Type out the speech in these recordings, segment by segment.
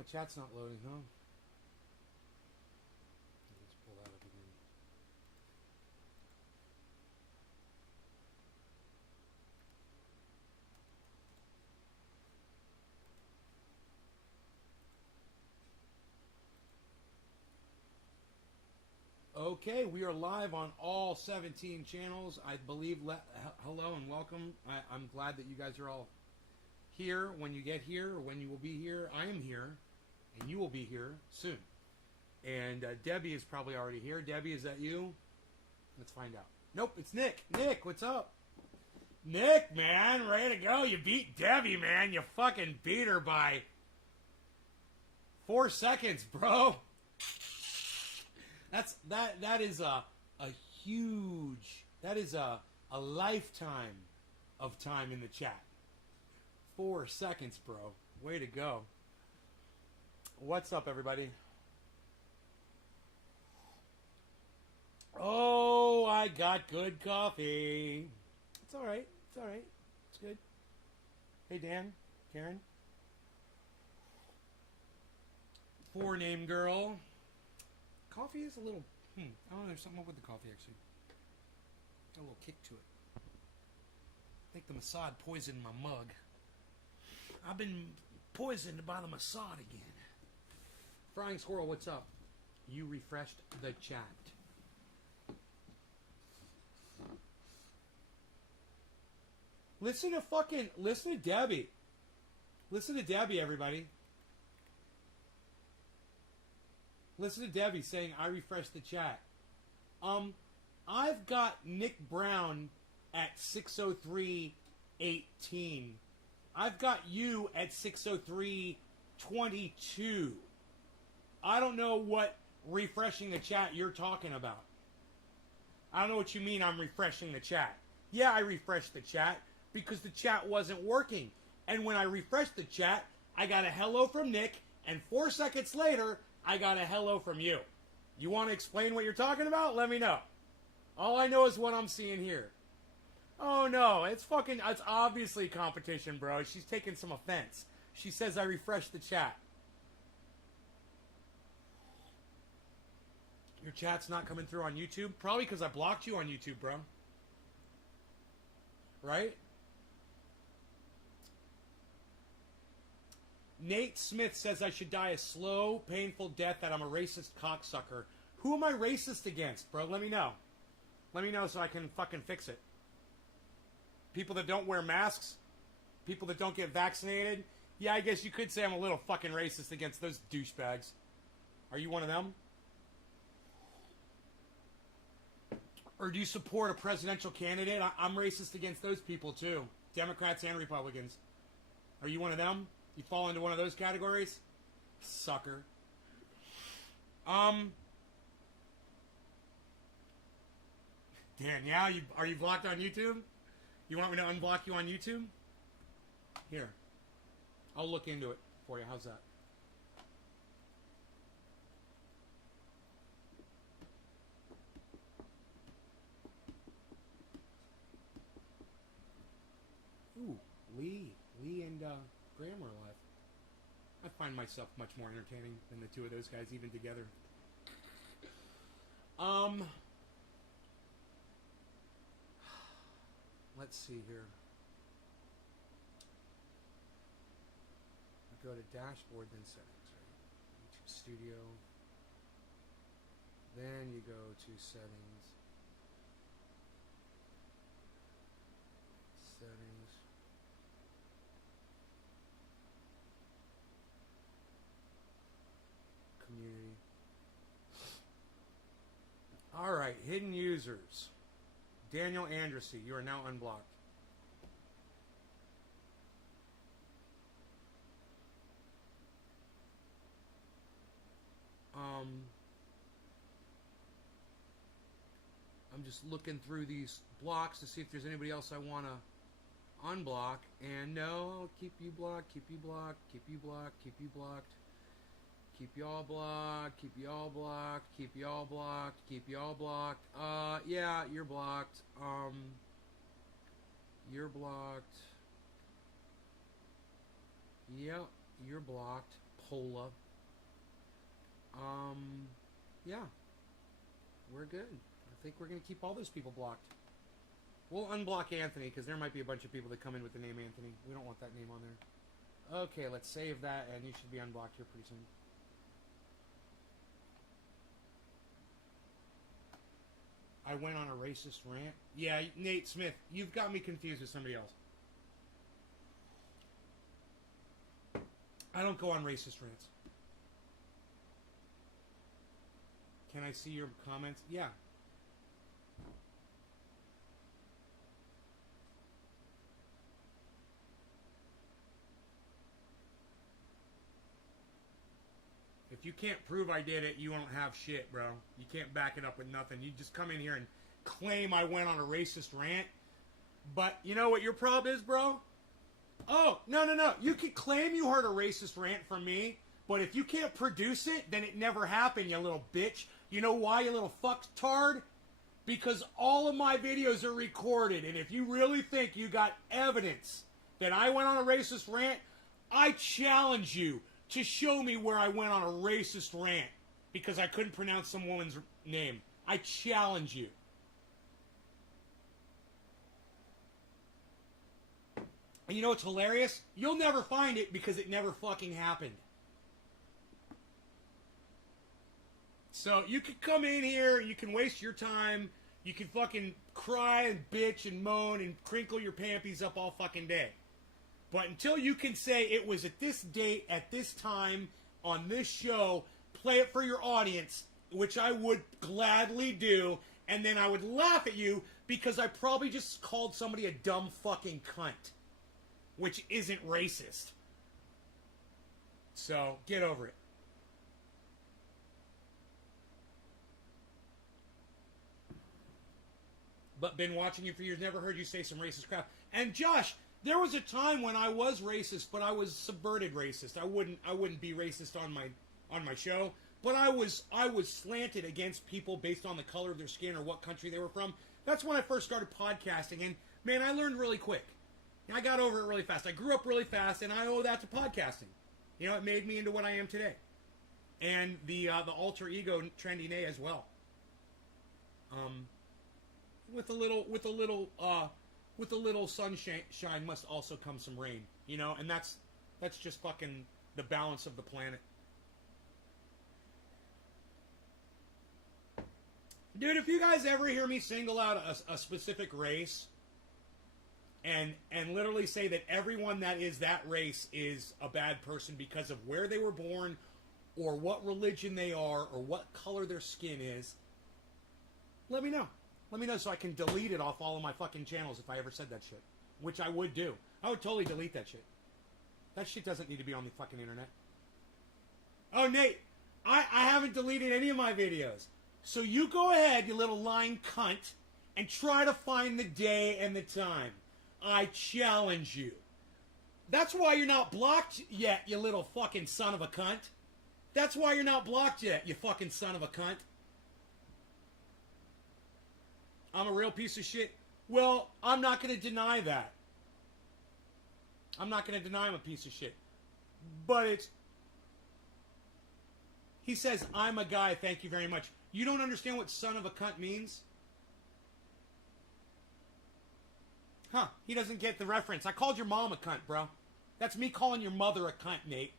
Oh, chat's not loading, huh? Let's pull that up again. Okay, we are live on all 17 channels. I believe, hello and welcome. I'm glad that you guys are all here. When you get here, or when you will be here, I am here, and you will be here soon. And Debbie is probably already here. Debbie, is that you? Let's find out. Nope, it's Nick. Nick, what's up? Nick, man, ready to go. You beat Debbie, man. You fucking beat her by 4 seconds, bro. That is a huge, that is a lifetime of time in the chat. 4 seconds, bro. Way to go. What's up, everybody? Oh, I got good coffee. It's all right. It's all right. It's good. Hey, Dan, Karen. 4-name girl. Coffee is a little, I don't know, there's something up with the coffee, actually. Got a little kick to it. I think the Mossad poisoned my mug. I've been poisoned by the Mossad again. Frying Squirrel, what's up? You refreshed the chat. Listen to Debbie. Listen to Debbie, everybody. Listen to Debbie saying, I refreshed the chat. I've got Nick Brown at 603.18. I've got you at 603.22. I don't know what refreshing the chat you're talking about. I don't know what you mean I'm refreshing the chat. Yeah, I refreshed the chat because the chat wasn't working. And when I refreshed the chat, I got a hello from Nick, and 4 seconds later, I got a hello from you. You want to explain what you're talking about? Let me know. All I know is what I'm seeing here. Oh no, it's obviously competition, bro. She's taking some offense. She says I refreshed the chat. Your chat's not coming through on YouTube? Probably because I blocked you on YouTube, bro. Right? Nate Smith says I should die a slow, painful death, that I'm a racist cocksucker. Who am I racist against, bro? Let me know. Let me know so I can fucking fix it. People that don't wear masks? People that don't get vaccinated? Yeah, I guess you could say I'm a little fucking racist against those douchebags. Are you one of them? Or do you support a presidential candidate? I'm racist against those people too. Democrats and Republicans. Are you one of them? You fall into one of those categories? Sucker. Danielle, are you blocked on YouTube? You want me to unblock you on YouTube? Here. I'll look into it for you. How's that? Ooh, Lee and Graham are alive. I find myself much more entertaining than the two of those guys, even together. Let's see here. Go to dashboard, then settings, right? YouTube Studio. Then you go to settings. Settings. Community. All right, hidden users. Daniel Andrassy, you are now unblocked. I'm just looking through these blocks to see if there's anybody else I want to unblock. And no, keep you blocked, keep you blocked, keep you blocked, keep you blocked. Keep y'all blocked, keep y'all blocked, keep y'all blocked, keep y'all blocked. Yeah, you're blocked. You're blocked. Yep, you're blocked. Cola. Yeah. We're good. I think we're going to keep all those people blocked. We'll unblock Anthony, because there might be a bunch of people that come in with the name Anthony. We don't want that name on there. Okay, let's save that, and you should be unblocked here pretty soon. I went on a racist rant. Yeah, Nate Smith, you've got me confused with somebody else. I don't go on racist rants. Can I see your comments? Yeah. If you can't prove I did it, you don't have shit, bro. You can't back it up with nothing. You just come in here and claim I went on a racist rant. But you know what your problem is, bro? Oh, no. You can claim you heard a racist rant from me, but if you can't produce it, then it never happened, you little bitch. You know why, you little fucktard? Because all of my videos are recorded, and if you really think you got evidence that I went on a racist rant, I challenge you to show me where I went on a racist rant because I couldn't pronounce some woman's name. I challenge you. And you know what's hilarious? You'll never find it because it never fucking happened. So you can come in here, you can waste your time, you can fucking cry and bitch and moan and crinkle your pampies up all fucking day. But until you can say it was at this date, at this time, on this show, play it for your audience, which I would gladly do, and then I would laugh at you because I probably just called somebody a dumb fucking cunt, which isn't racist. So, get over it. But been watching you for years, never heard you say some racist crap. And Josh, there was a time when I was racist, but I was subverted racist. I wouldn't be racist on my show, but I was slanted against people based on the color of their skin or what country they were from. That's when I first started podcasting, and man, I learned really quick. I got over it really fast. I grew up really fast, and I owe that to podcasting. You know, it made me into what I am today, and the alter ego Trendy Nay as well. With a little sunshine must also come some rain, you know, and that's just fucking the balance of the planet. Dude, if you guys ever hear me single out a specific race and literally say that everyone that is that race is a bad person because of where they were born or what religion they are or what color their skin is, let me know. Let me know so I can delete it off all of my fucking channels if I ever said that shit. Which I would do. I would totally delete that shit. That shit doesn't need to be on the fucking internet. Oh, Nate, I haven't deleted any of my videos. So you go ahead, you little lying cunt, and try to find the day and the time. I challenge you. That's why you're not blocked yet, you little fucking son of a cunt. That's why you're not blocked yet, you fucking son of a cunt. I'm a real piece of shit. Well, I'm not going to deny that. I'm not going to deny I'm a piece of shit. But it's... He says, I'm a guy, thank you very much. You don't understand what son of a cunt means? Huh, he doesn't get the reference. I called your mom a cunt, bro. That's me calling your mother a cunt, Nate.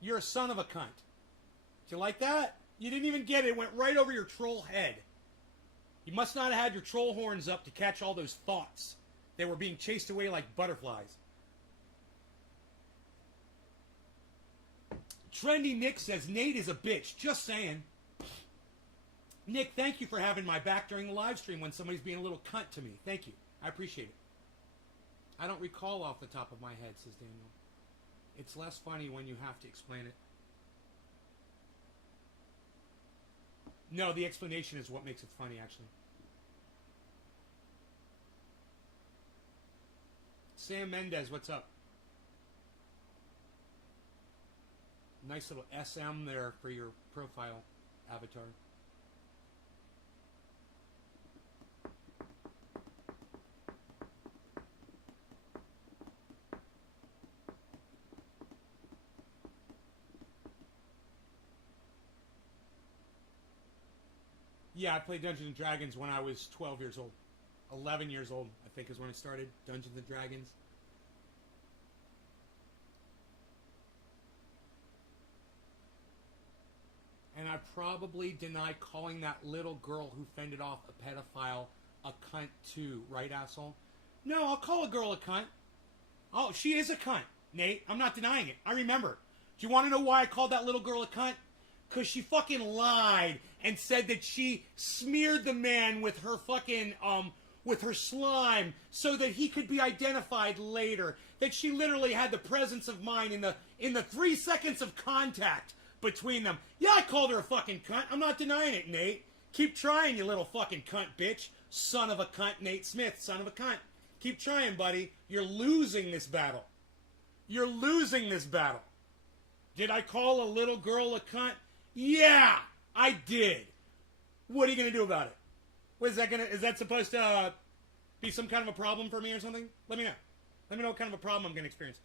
You're a son of a cunt. Did you like that? You didn't even get it. It went right over your troll head. You must not have had your troll horns up to catch all those thoughts. They were being chased away like butterflies. Trendy Nick says, Nate is a bitch. Just saying. Nick, thank you for having my back during the live stream when somebody's being a little cunt to me. Thank you. I appreciate it. I don't recall off the top of my head, says Daniel. It's less funny when you have to explain it. No, the explanation is what makes it funny, actually. Sam Mendez, what's up? Nice little SM there for your profile avatar. Yeah, I played Dungeons and Dragons when I was 12 years old. 11 years old, I think, is when I started Dungeons and Dragons. And I probably deny calling that little girl who fended off a pedophile a cunt too, right, asshole? No, I'll call a girl a cunt. Oh, she is a cunt, Nate. I'm not denying it. I remember. Do you want to know why I called that little girl a cunt? Because she fucking lied and said that she smeared the man with her fucking, with her slime so that he could be identified later. That she literally had the presence of mind in the 3 seconds of contact between them. Yeah, I called her a fucking cunt. I'm not denying it, Nate. Keep trying, you little fucking cunt bitch. Son of a cunt, Nate Smith, son of a cunt. Keep trying, buddy. You're losing this battle. You're losing this battle. Did I call a little girl a cunt? Yeah, I did. What are you going to do about it? Is that supposed to be some kind of a problem for me or something? Let me know. Let me know what kind of a problem I'm going to experience.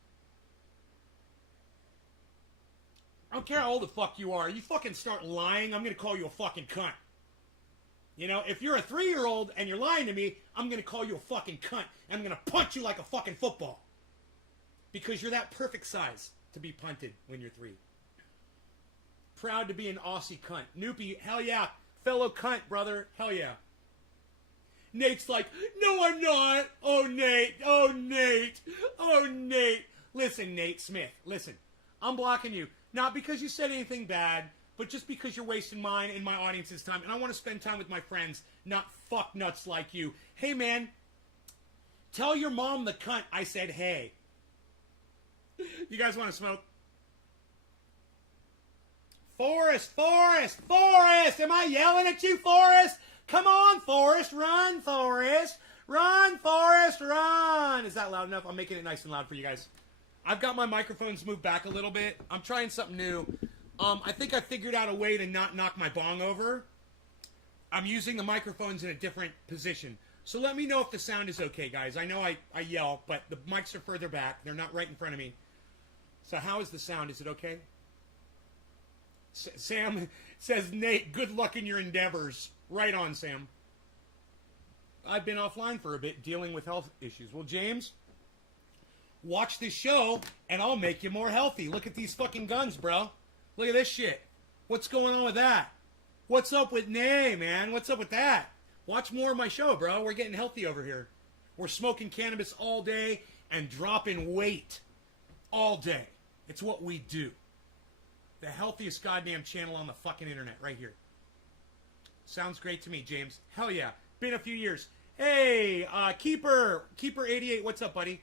I don't care how old the fuck you are. You fucking start lying, I'm going to call you a fucking cunt. You know, if you're a 3-year-old and you're lying to me, I'm going to call you a fucking cunt. And I'm going to punch you like a fucking football. Because you're that perfect size to be punted when you're 3. Proud to be an Aussie cunt. Noopy, hell yeah. Fellow cunt, brother, hell yeah. Nate's like, no, I'm not. Oh, Nate. Oh, Nate. Oh, Nate. Listen, Nate Smith, listen. I'm blocking you. Not because you said anything bad, but just because you're wasting mine and my audience's time. And I want to spend time with my friends, not fuck nuts like you. Hey, man. Tell your mom the cunt I said hey. You guys want to smoke? Forrest, Forrest, Forrest! Am I yelling at you, Forrest? Come on, Forrest, run, Forrest! Run, Forrest, run! Is that loud enough? I'm making it nice and loud for you guys. I've got my microphones moved back a little bit. I'm trying something new. I think I figured out a way to not knock my bong over. I'm using the microphones in a different position. So let me know if the sound is okay, guys. I know I yell, but the mics are further back. They're not right in front of me. So how is the sound? Is it okay? Sam says, Nate, good luck in your endeavors. Right on, Sam. I've been offline for a bit dealing with health issues. Well, James, watch this show and I'll make you more healthy. Look at these fucking guns, bro. Look at this shit. What's going on with that? What's up with Nay, man? What's up with that? Watch more of my show, bro. We're getting healthy over here. We're smoking cannabis all day and dropping weight all day. It's what we do. The healthiest goddamn channel on the fucking internet right here. Sounds great to me, James. Hell yeah. Been a few years. Hey, Keeper88, what's up, buddy?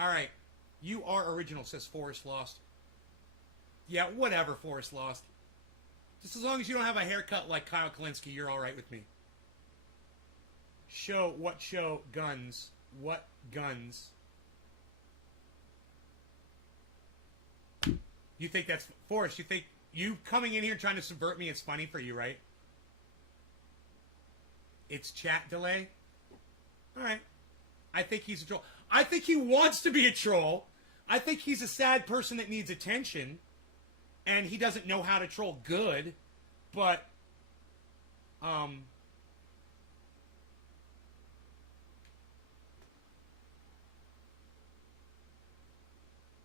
All right. You are original, says Forrest Lost. Yeah, whatever, Forrest Lost. Just as long as you don't have a haircut like Kyle Kalinske, you're all right with me. What show? Guns. What guns? You think that's... Forrest, you think you coming in here trying to subvert me is funny for you, right? It's chat delay? Alright. I think he's a troll. I think he wants to be a troll. I think he's a sad person that needs attention. And he doesn't know how to troll good. But,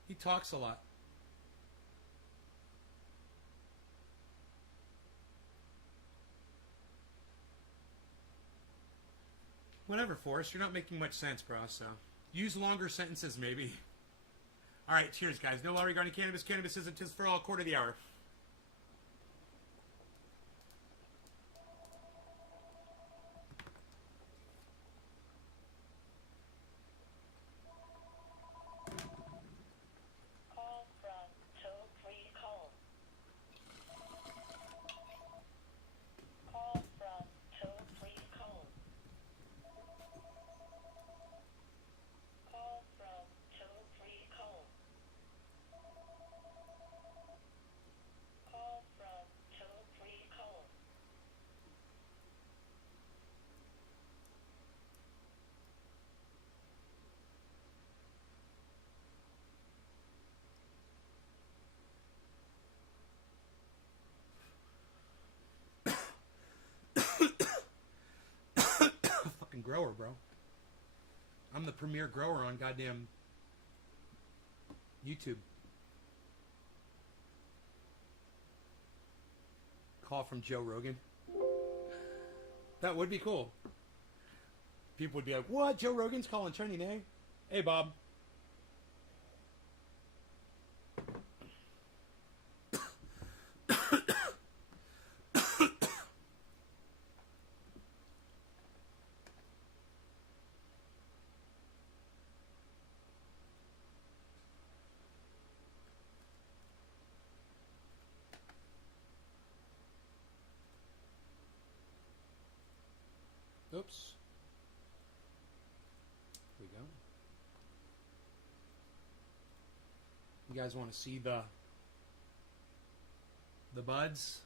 he talks a lot. Whatever, Forrest. You're not making much sense, bro, so... Use longer sentences, maybe. Alright, cheers, guys. No law regarding cannabis. Cannabis isn't just for all. Quarter of the hour. grower, bro. I'm the premier grower on goddamn YouTube. Call from Joe Rogan. That would be cool. People would be like, what? Joe Rogan's calling Tony Nay? Hey, Bob. Oops. Here we go. You guys want to see the buds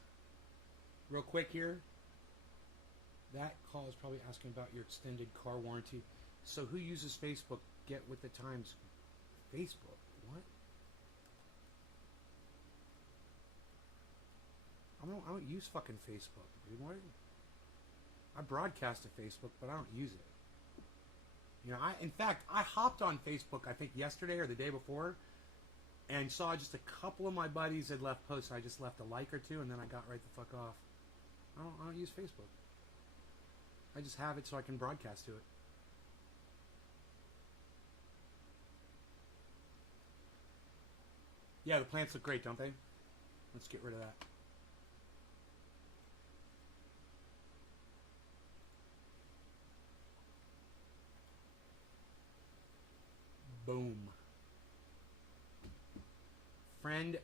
real quick here? That call is probably asking about your extended car warranty. So who uses Facebook? Get with the times. Facebook? What? I don't use fucking Facebook, dude. What? I broadcast to Facebook, but I don't use it. You know, in fact, I hopped on Facebook, I think yesterday or the day before, and saw just a couple of my buddies had left posts. I just left a like or two, and then I got right the fuck off. I don't use Facebook. I just have it so I can broadcast to it. Yeah, the plants look great, don't they? Let's get rid of that. Boom. Friend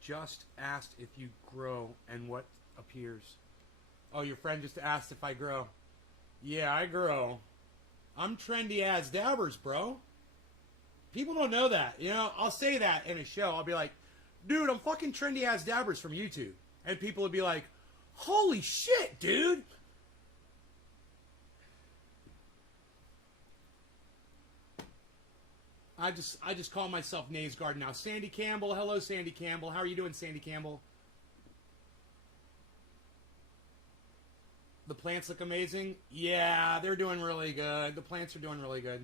just asked if you grow and what appears. Oh, your friend just asked if I grow. Yeah, I grow. I'm trendy as dabbers, bro. People don't know that. You know, I'll say that in a show. I'll be like, dude, I'm fucking trendy as dabbers from YouTube. And people will be like, holy shit, dude. I just call myself Nays Garden now. Sandy Campbell. Hello, Sandy Campbell. How are you doing, Sandy Campbell? The plants look amazing. Yeah, they're doing really good. The plants are doing really good.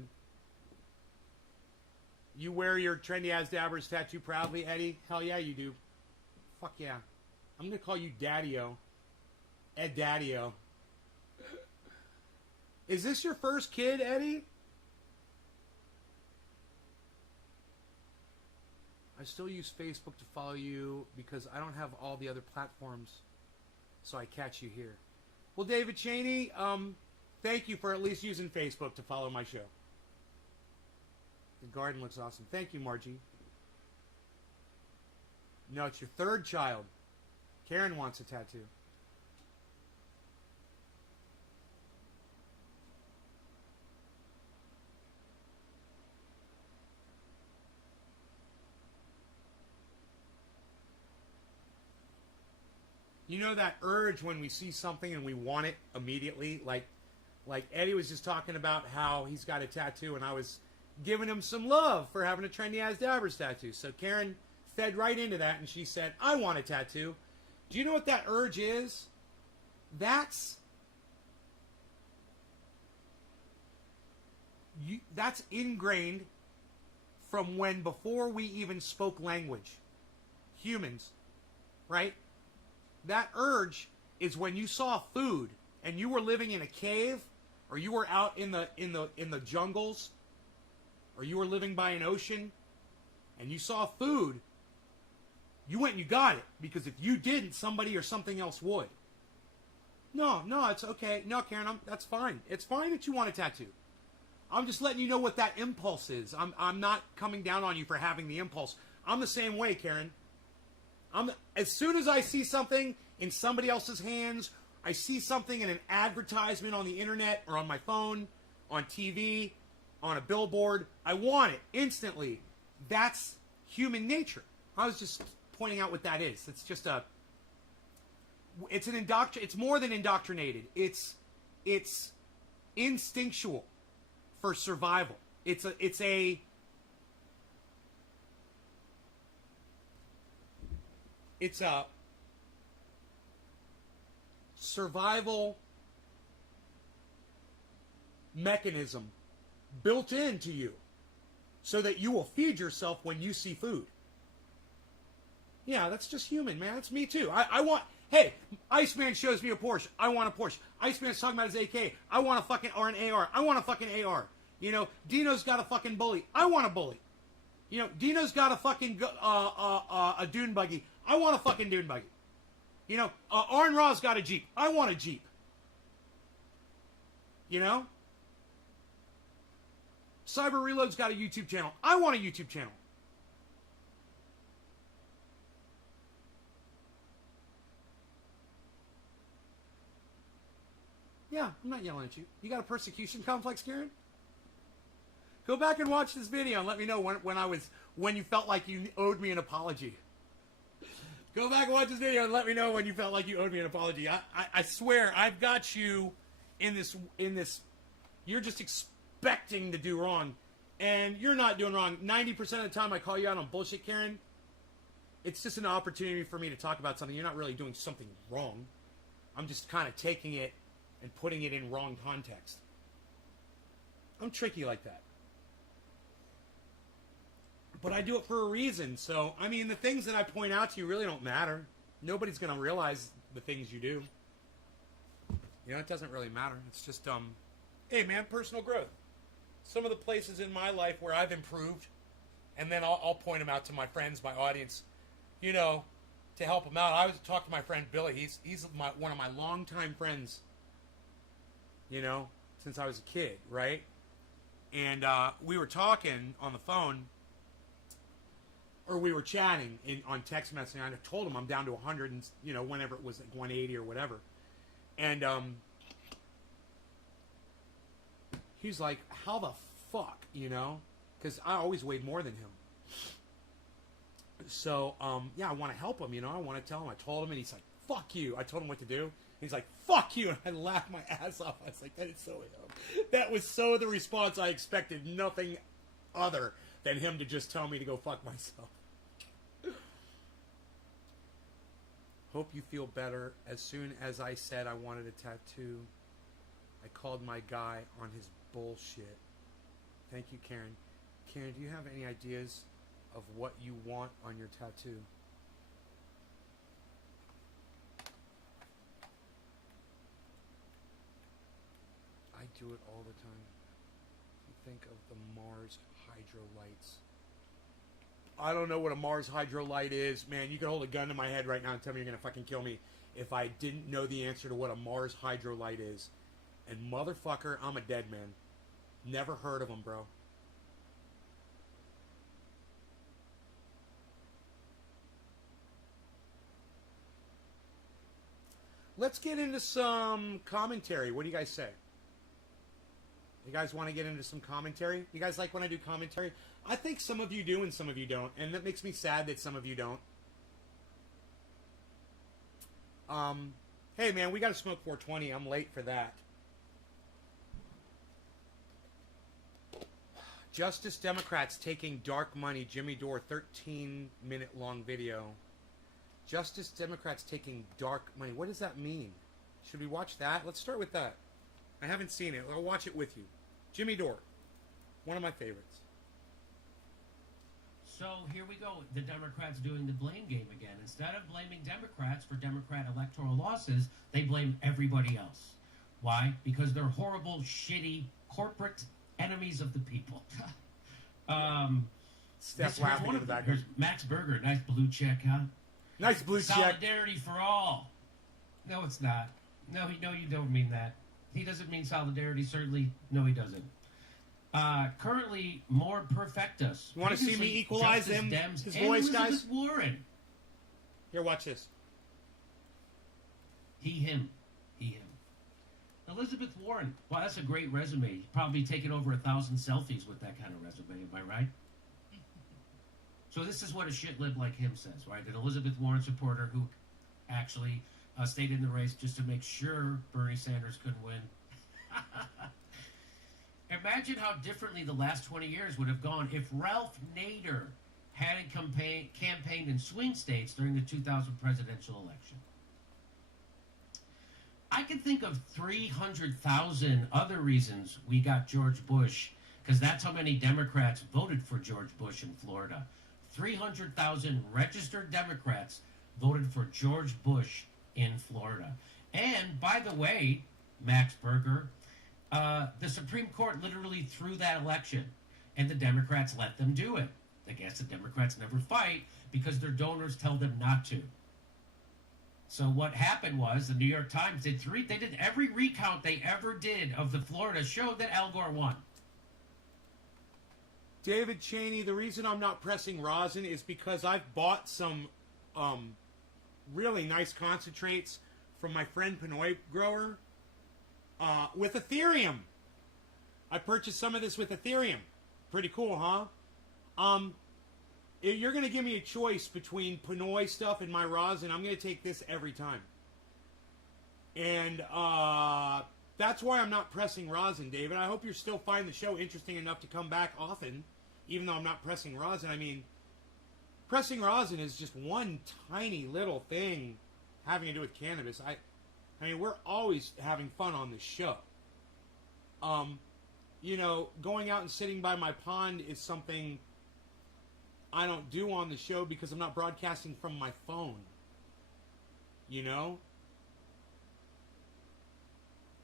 You wear your trendy as dabbers tattoo proudly, Eddie? Hell yeah, you do. Fuck yeah. I'm going to call you Daddy-O. Ed Daddy-O. Is this your first kid, Eddie? I still use Facebook to follow you because I don't have all the other platforms, so I catch you here. Well, David Cheney, thank you for at least using Facebook to follow my show. The garden looks awesome. Thank you, Margie. No, it's your third child. Karen wants a tattoo. You know that urge when we see something and we want it immediately? Like Eddie was just talking about how he's got a tattoo, and I was giving him some love for having a trendy as dabbers tattoo. So Karen fed right into that, and she said, I want a tattoo. Do you know what that urge is? That's ingrained from when before we even spoke language. Humans, right? That urge is when you saw food and you were living in a cave, or you were out in the jungles, or you were living by an ocean and you saw food, you went and you got it, because if you didn't, somebody or something else would. No, it's okay. No, Karen, that's fine. It's fine that you want a tattoo. I'm just letting you know what that impulse is. I'm not coming down on you for having the impulse. I'm the same way, Karen. As soon as I see something in somebody else's hands, I see something in an advertisement on the internet or on my phone, on TV, on a billboard, I want it instantly. That's human nature. I was just pointing out what that is. It's just it's more than indoctrinated. It's instinctual for survival. It's a survival mechanism built into you so that you will feed yourself when you see food. Yeah, that's just human, man. That's me too. I want, hey, Iceman shows me a Porsche. I want a Porsche. Iceman's talking about his AK. I want a fucking, or an AR. I want a fucking AR. You know, Dino's got a fucking bully. I want a bully. You know, Dino's got a fucking, a dune buggy. I want a fucking dune buggy. You know, Arn Raw's got a Jeep. I want a Jeep. You know? Cyber Reload's got a YouTube channel. I want a YouTube channel. Yeah, I'm not yelling at you. You got a persecution complex, Karen? Go back and watch this video and let me know when you felt like you owed me an apology. Go back and watch this video and let me know when you felt like you owed me an apology. I swear, I've got you in this. You're just expecting to do wrong, and you're not doing wrong. 90% of the time I call you out on bullshit, Karen, it's just an opportunity for me to talk about something. You're not really doing something wrong. I'm just kind of taking it and putting it in wrong context. I'm tricky like that. But I do it for a reason. So, I mean, the things that I point out to you really don't matter. Nobody's going to realize the things you do. You know, it doesn't really matter. It's just, hey, man, personal growth. Some of the places in my life where I've improved, and then I'll point them out to my friends, my audience, you know, to help them out. I was talking to my friend Billy. He's one of my longtime friends, you know, since I was a kid, right? And we were talking on the phone, or we were chatting on text messaging. I told him I'm down to 100, and you know, whenever it was like 180 or whatever. And he's like, "How the fuck?" You know, because I always weighed more than him. So yeah, I want to help him. You know, I want to tell him. I told him, and he's like, "Fuck you." I told him what to do. He's like, "Fuck you," and I laughed my ass off. I was like, "That is so him." That was so the response I expected. Nothing other than him to just tell me to go fuck myself. Hope you feel better. As soon as I said I wanted a tattoo, I called my guy on his bullshit. Thank you, Karen. Karen, do you have any ideas of what you want on your tattoo? I do it all the time. Think of the Mars Hydro Lights. I don't know what a Mars Hydro Light is. Man, you could hold a gun to my head right now and tell me you're going to fucking kill me if I didn't know the answer to what a Mars Hydro Light is. And motherfucker, I'm a dead man. Never heard of them, bro. Let's get into some commentary. What do you guys say? You guys want to get into some commentary? You guys like when I do commentary? I think some of you do and some of you don't. And that makes me sad that some of you don't. Hey, man, we got to smoke 420. I'm late for that. Justice Democrats taking dark money. Jimmy Dore, 13-minute long video. Justice Democrats taking dark money. What does that mean? Should we watch that? Let's start with that. I haven't seen it. I'll watch it with you. Jimmy Dore, one of my favorites. So here we go. The Democrats doing the blame game again. Instead of blaming Democrats for Democrat electoral losses, they blame everybody else. Why? Because they're horrible, shitty, corporate enemies of the people. Steph laughing in the background. Here's Max Berger. Nice blue check, huh? Nice blue check. Solidarity for all. No, it's not. No, you don't mean that. He doesn't mean solidarity, certainly. No, he doesn't. Currently, more perfectus. You want to see me equalize him, Dems, his voice, guys? Elizabeth Warren. Here, watch this. Him. Elizabeth Warren. Wow, that's a great resume. Probably taken over 1,000 selfies with that kind of resume. Am I right? So this is what a shitlib like him says, right? An Elizabeth Warren supporter who actually stayed in the race just to make sure Bernie Sanders couldn't win. Imagine how differently the last 20 years would have gone if Ralph Nader hadn't campaigned in swing states during the 2000 presidential election. I can think of 300,000 other reasons we got George Bush, because that's how many Democrats voted for George Bush in Florida. 300,000 registered Democrats voted for George Bush in Florida. And, by the way, Max Berger, the Supreme Court literally threw that election, and the Democrats let them do it. I guess the Democrats never fight because their donors tell them not to. So what happened was the New York Times did every recount they ever did of the Florida showed that Al Gore won. David Cheney, the reason I'm not pressing rosin is because I've bought some really nice concentrates from my friend Pinoy grower with Ethereum. I purchased some of this with Ethereum. Pretty cool, huh? If you're going to give me a choice between Pinoy stuff and my rosin, I'm going to take this every time. And that's why I'm not pressing rosin, David. I hope you're still finding the show interesting enough to come back often, even though I'm not pressing rosin. I mean, pressing rosin is just one tiny little thing having to do with cannabis. I mean, we're always having fun on this show. You know, going out and sitting by my pond is something I don't do on the show because I'm not broadcasting from my phone. You know?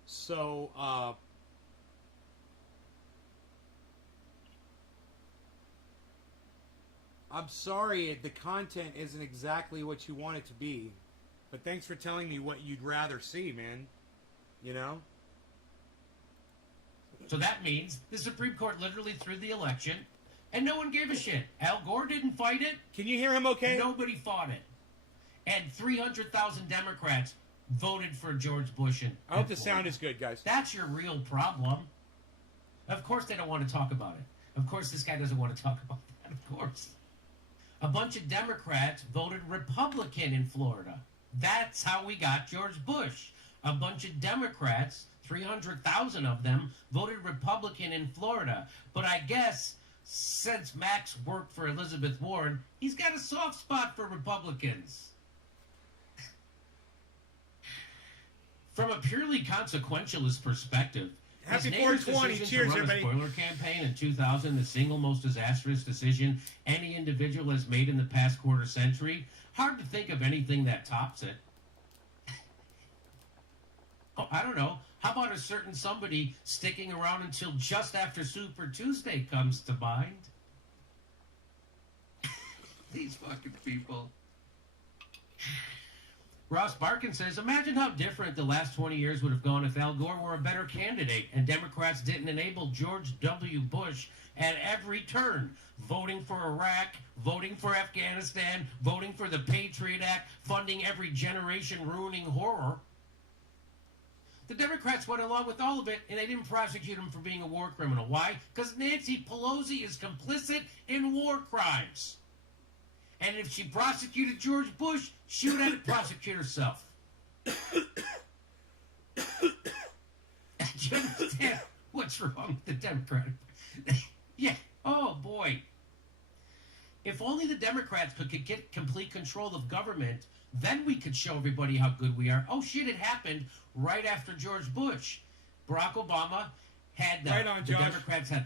So, I'm sorry the content isn't exactly what you want it to be. But thanks for telling me what you'd rather see, man. You know? So that means the Supreme Court literally threw the election, and no one gave a shit. Al Gore didn't fight it. Can you hear him okay? Nobody fought it. And 300,000 Democrats voted for George Bush. I hope the sound is good, guys. That's your real problem. Of course they don't want to talk about it. Of course this guy doesn't want to talk about that, of course. A bunch of Democrats voted Republican in Florida. That's how we got George Bush. A bunch of Democrats, 300,000 of them, voted Republican in Florida. But I guess since Max worked for Elizabeth Warren, he's got a soft spot for Republicans. From a purely consequentialist perspective, Happy his neighbor's 420. decision Cheers, to run everybody. a spoiler campaign in 2000, the single most disastrous decision any individual has made in the past quarter century, hard to think of anything that tops it. Oh, I don't know. How about a certain somebody sticking around until just after Super Tuesday comes to mind? These fucking people. Ross Barkin says, imagine how different the last 20 years would have gone if Al Gore were a better candidate and Democrats didn't enable George W. Bush at every turn, voting for Iraq, voting for Afghanistan, voting for the Patriot Act, funding every generation-ruining horror. The Democrats went along with all of it, and they didn't prosecute him for being a war criminal. Why? Because Nancy Pelosi is complicit in war crimes. And if she prosecuted George Bush, she would have to prosecute herself. Do you understand what's wrong with the Democratic? Yeah. Oh, boy. If only the Democrats could get complete control of government, then we could show everybody how good we are. Oh, shit, it happened right after George Bush. Barack Obama had the Democrats had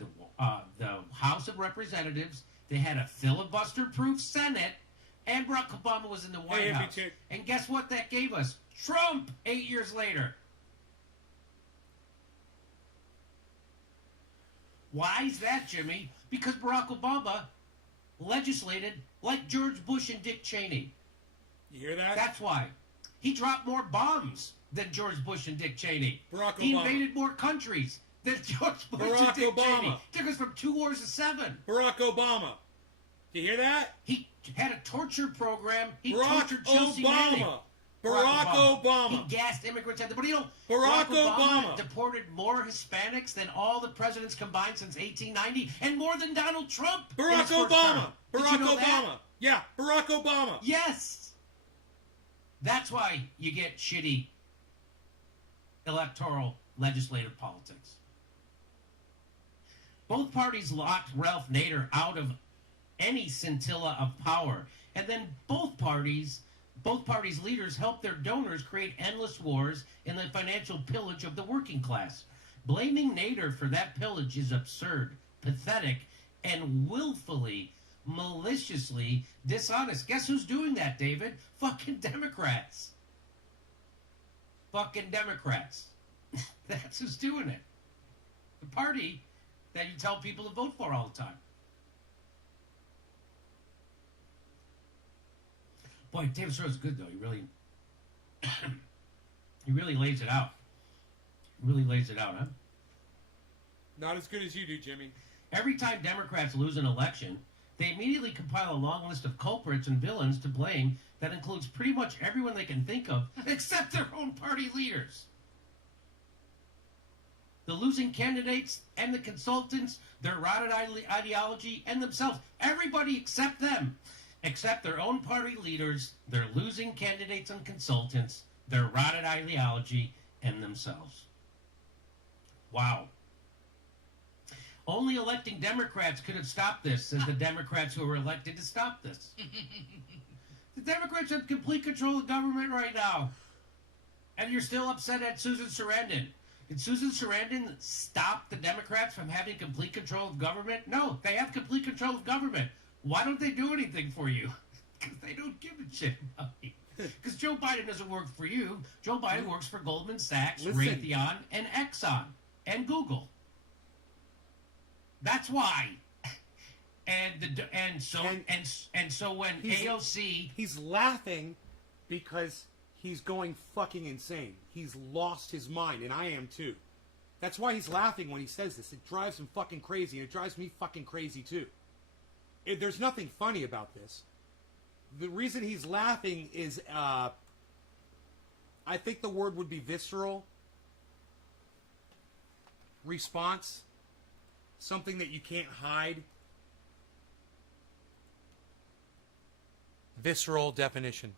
the House of Representatives. They had a filibuster-proof Senate, and Barack Obama was in the White House. And guess what that gave us? Trump 8 years later. Why is that, Jimmy? Because Barack Obama legislated like George Bush and Dick Cheney. You hear that? That's why. He dropped more bombs than George Bush and Dick Cheney. Barack Obama. He invaded more countries than George Bush and Dick Cheney. Took us from 2 wars to 7. Barack Obama. Do you hear that? He had a torture program. He Barack tortured Chelsea Obama. Manning. Barack Obama. He gassed immigrants out there. But you know, Barack Obama Obama deported more Hispanics than all the presidents combined since 1890, and more than Donald Trump. Barack Obama. Barack you know Obama. That? Yeah, Barack Obama. Yes. That's why you get shitty electoral legislative politics. Both parties locked Ralph Nader out of any scintilla of power. And then both parties Both parties' leaders help their donors create endless wars in the financial pillage of the working class. Blaming Nader for that pillage is absurd, pathetic, and willfully, maliciously dishonest. Guess who's doing that, David? Fucking Democrats. Fucking Democrats. That's who's doing it. The party that you tell people to vote for all the time. Boy, David Stroh's good though. He really lays it out. Really lays it out, huh? Not as good as you do, Jimmy. Every time Democrats lose an election, they immediately compile a long list of culprits and villains to blame that includes pretty much everyone they can think of, except their own party leaders. The losing candidates and the consultants, their rotted ideology, and themselves. Everybody except them. Except their own party leaders, their losing candidates and consultants, their rotted ideology, and themselves. Wow. Only electing Democrats could have stopped this, says the Democrats who were elected to stop this. The Democrats have complete control of government right now. And you're still upset at Susan Sarandon. Did Susan Sarandon stop the Democrats from having complete control of government? No, they have complete control of government. Why don't they do anything for you? Because they don't give a shit about you. Because Joe Biden doesn't work for you. Joe Biden works for Goldman Sachs, Raytheon, and Exxon, and Google. That's why. And so when AOC, he's laughing because he's going fucking insane. He's lost his mind, and I am too. That's why he's laughing when he says this. It drives him fucking crazy, and it drives me fucking crazy too. There's nothing funny about this. The reason he's laughing is, I think the word would be visceral response. Something that you can't hide. Visceral definition.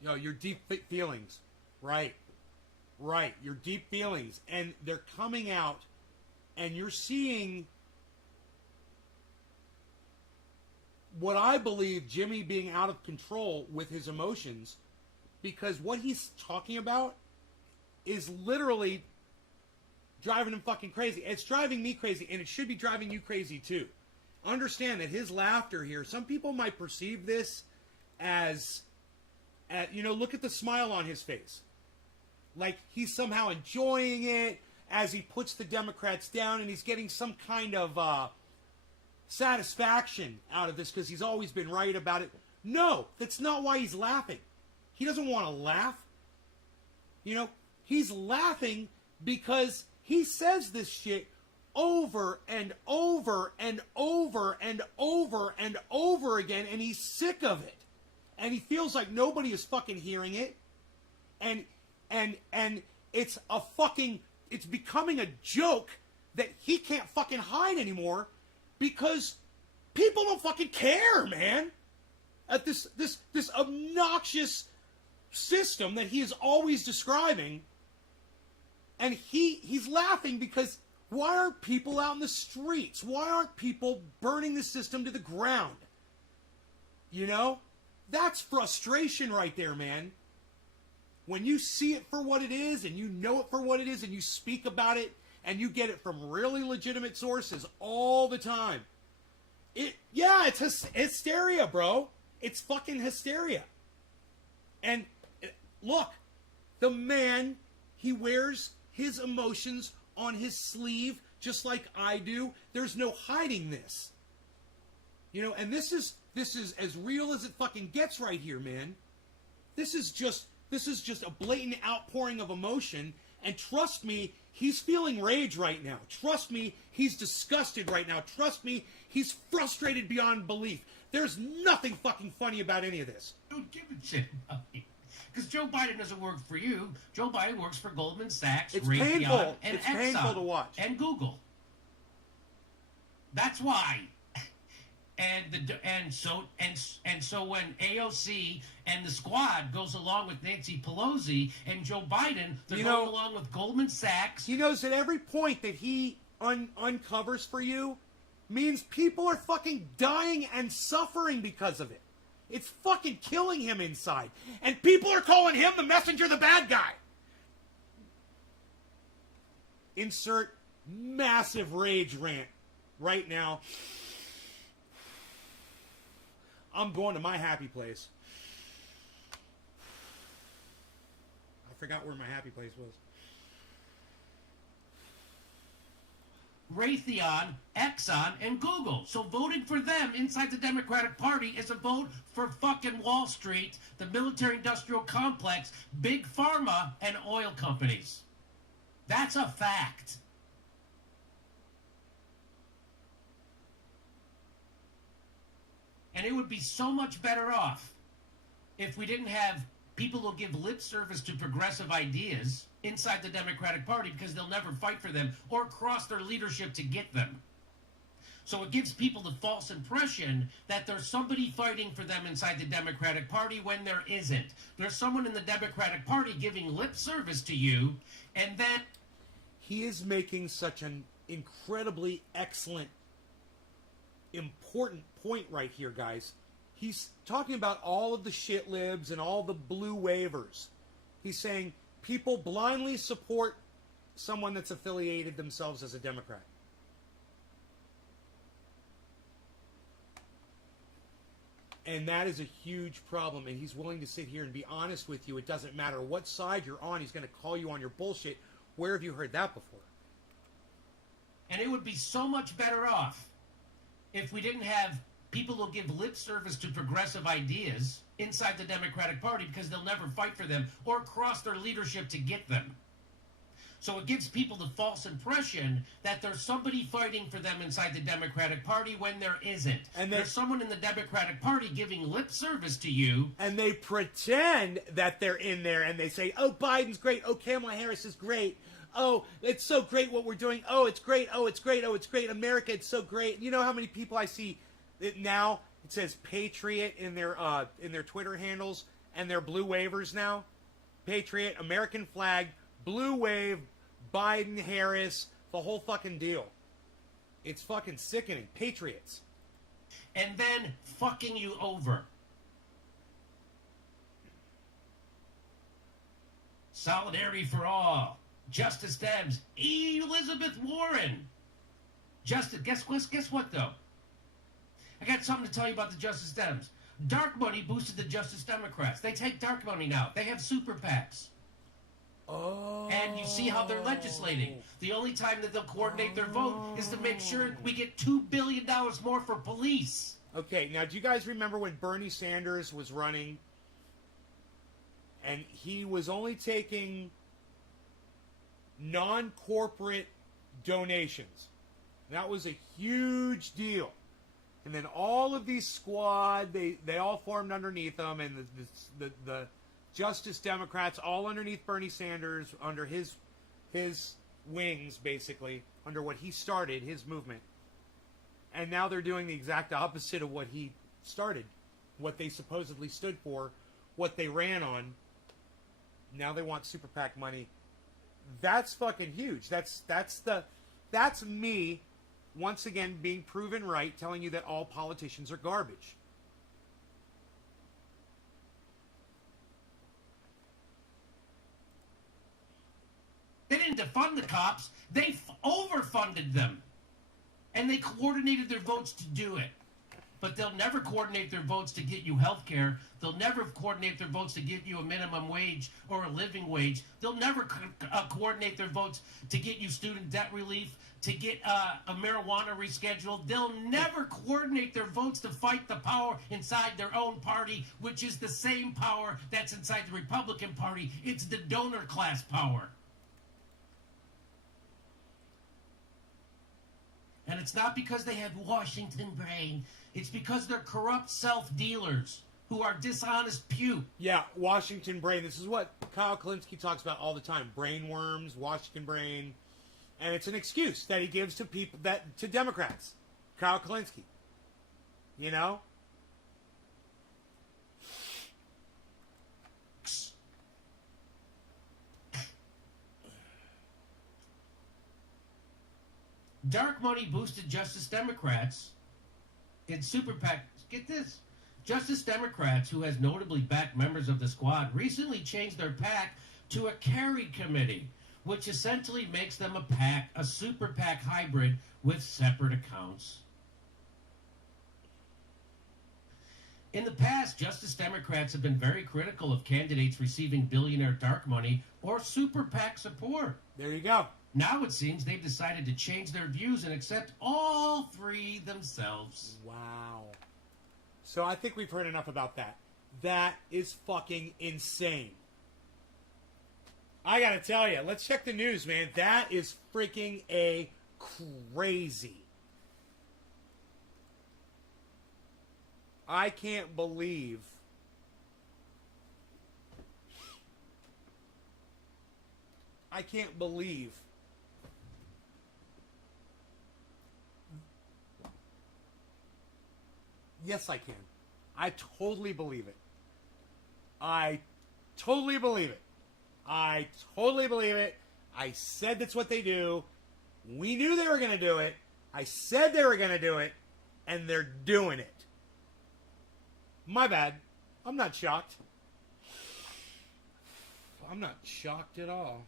Your deep feelings. Right. Your deep feelings. And they're coming out, and you're seeing what I believe Jimmy being out of control with his emotions, because what he's talking about is literally driving him fucking crazy. It's driving me crazy, and it should be driving you crazy too. Understand that his laughter here, some people might perceive this as look at the smile on his face. Like he's somehow enjoying it as he puts the Democrats down, and he's getting some kind of satisfaction out of this because he's always been right about it. No, that's not why he's laughing. He doesn't want to laugh. He's laughing because he says this shit over and over and over and over and over again, and he's sick of it. And he feels like nobody is fucking hearing it. And it's it's becoming a joke that he can't fucking hide anymore because people don't fucking care, man. At this obnoxious system that he is always describing, and he's laughing because why aren't people out in the streets? Why aren't people burning the system to the ground? That's frustration right there, man. When you see it for what it is, and you know it for what it is, and you speak about it, and you get it from really legitimate sources all the time. It's hysteria, bro. It's fucking hysteria. And look, the man, he wears his emotions on his sleeve just like I do. There's no hiding this. And this is as real as it fucking gets right here, man. This is just a blatant outpouring of emotion, and trust me, he's feeling rage right now. Trust me, he's disgusted right now. Trust me, he's frustrated beyond belief. There's nothing fucking funny about any of this. Don't give a shit about me. Because Joe Biden doesn't work for you. Joe Biden works for Goldman Sachs, Raytheon, and Exxon, painful to watch. And Google. That's why. And so when AOC and the squad goes along with Nancy Pelosi and Joe Biden, they're going along with Goldman Sachs. He knows at every point that he uncovers for you, means people are fucking dying and suffering because of it. It's fucking killing him inside. And people are calling him the messenger, the bad guy. Insert massive rage rant right now. I'm going to my happy place. I forgot where my happy place was. Raytheon, Exxon, and Google. So voting for them inside the Democratic Party is a vote for fucking Wall Street, the military-industrial complex, big pharma, and oil companies. That's a fact. And it would be so much better off if we didn't have people who give lip service to progressive ideas inside the Democratic Party because they'll never fight for them or cross their leadership to get them. So it gives people the false impression that there's somebody fighting for them inside the Democratic Party when there isn't. There's someone in the Democratic Party giving lip service to you, and then... He is making such an incredibly excellent, important point right here, guys. He's talking about all of the shit libs and all the blue waivers. He's saying people blindly support someone that's affiliated themselves as a Democrat. And that is a huge problem, and he's willing to sit here and be honest with you. It doesn't matter what side you're on. He's going to call you on your bullshit. Where have you heard that before? And it would be so much better off if we didn't have people who give lip service to progressive ideas inside the Democratic Party because they'll never fight for them or cross their leadership to get them. So it gives people the false impression that there's somebody fighting for them inside the Democratic Party when there isn't. And there's someone in the Democratic Party giving lip service to you. And they pretend that they're in there and they say, oh, Biden's great. Oh, Kamala Harris is great. Oh, it's so great what we're doing. Oh, it's great. Oh, it's great. Oh, it's great. America, it's so great. You know how many people I see now? It says Patriot in their Twitter handles and their blue waivers now. Patriot, American flag, blue wave, Biden, Harris, the whole fucking deal. It's fucking sickening. Patriots. And then fucking you over. Solidarity for all. Justice Dems. Elizabeth Warren. Justice. Guess what though? I got something to tell you about the Justice Dems. Dark money boosted the Justice Democrats. They take dark money now. They have super PACs. Oh. And you see how they're legislating. The only time that they'll coordinate their vote is to make sure we get $2 billion more for police. Okay, now do you guys remember when Bernie Sanders was running and he was only taking non-corporate donations? That was a huge deal. And then all of these squad, they all formed underneath them, and the Justice Democrats all underneath Bernie Sanders, under his wings, basically, under what he started, his movement. And now they're doing the exact opposite of what he started, what they supposedly stood for, what they ran on. Now they want super PAC money. That's fucking huge. That's me, once again, being proven right, telling you that all politicians are garbage. They didn't defund the cops. They overfunded them. And they coordinated their votes to do it. But they'll never coordinate their votes to get you health care. They'll never coordinate their votes to get you a minimum wage or a living wage. They'll never coordinate their votes to get you student debt relief, to get a marijuana rescheduled. They'll never coordinate their votes to fight the power inside their own party, which is the same power that's inside the Republican Party. It's the donor class power. And it's not because they have Washington brain. It's because they're corrupt self-dealers who are dishonest puke. Yeah, Washington brain. This is what Kyle Kalinske talks about all the time. Brainworms, Washington brain. And it's an excuse that he gives to people, to Democrats. Kyle Kalinske. You know? Dark money boosted Justice Democrats in super PAC. Get this. Justice Democrats, who has notably backed members of the squad, recently changed their PAC to a carry committee, which essentially makes them a PAC, a super PAC hybrid with separate accounts. In the past, Justice Democrats have been very critical of candidates receiving billionaire dark money or super PAC support. There you go. Now it seems they've decided to change their views and accept all three themselves. Wow. So I think we've heard enough about that. That is fucking insane. I gotta tell you, let's check the news, man. That is freaking a crazy. I can't believe. I can't believe. Yes, I can. I totally believe it. I totally believe it. I totally believe it. I said that's what they do. We knew they were going to do it. I said they were going to do it. And they're doing it. My bad. I'm not shocked. I'm not shocked at all.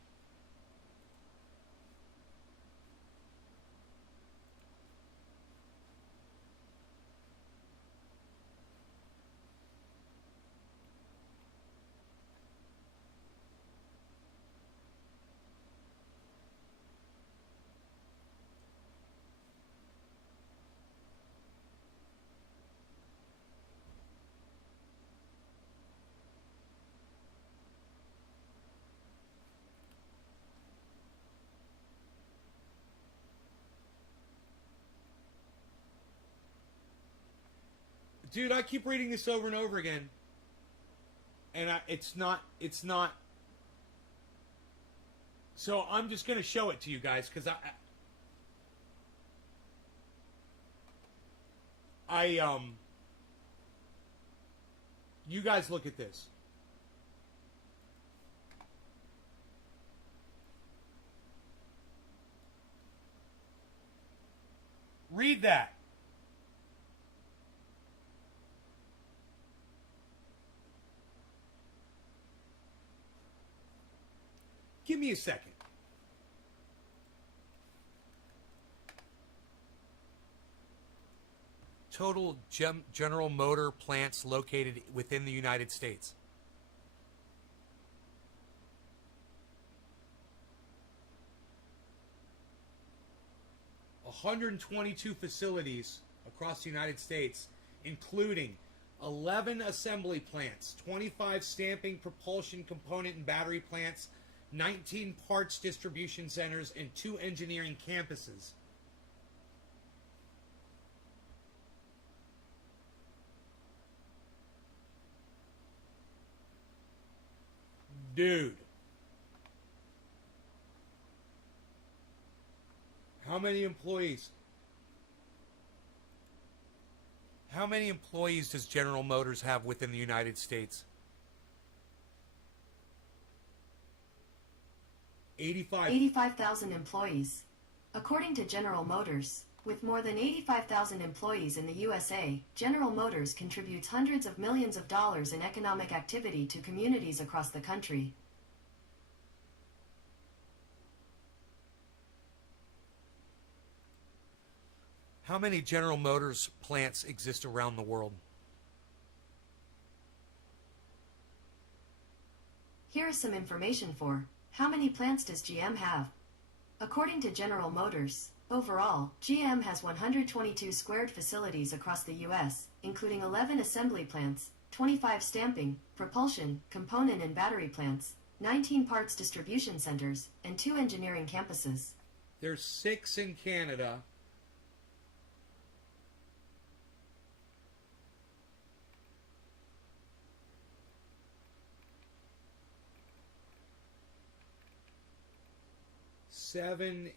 Dude, I keep reading this over and over again. And it's not. So I'm just going to show it to you guys because you guys look at this. Read that. Give me a second. Total General Motor plants located within the United States. $122 facilities across the United States, including 11 assembly plants, 25 stamping, propulsion, component, and battery plants, 19 parts distribution centers, and 2 engineering campuses. Dude. How many employees? How many employees does General Motors have within the United States? 85,000 employees. According to General Motors, with more than 85,000 employees in the USA, General Motors contributes hundreds of millions of dollars in economic activity to communities across the country. How many General Motors plants exist around the world? Here is some information for how many plants does GM have? According to General Motors, overall, GM has 122 squared facilities across the U.S., including 11 assembly plants, 25 stamping, propulsion, component and battery plants, 19 parts distribution centers, and 2 engineering campuses. There's 6 in Canada. Seven,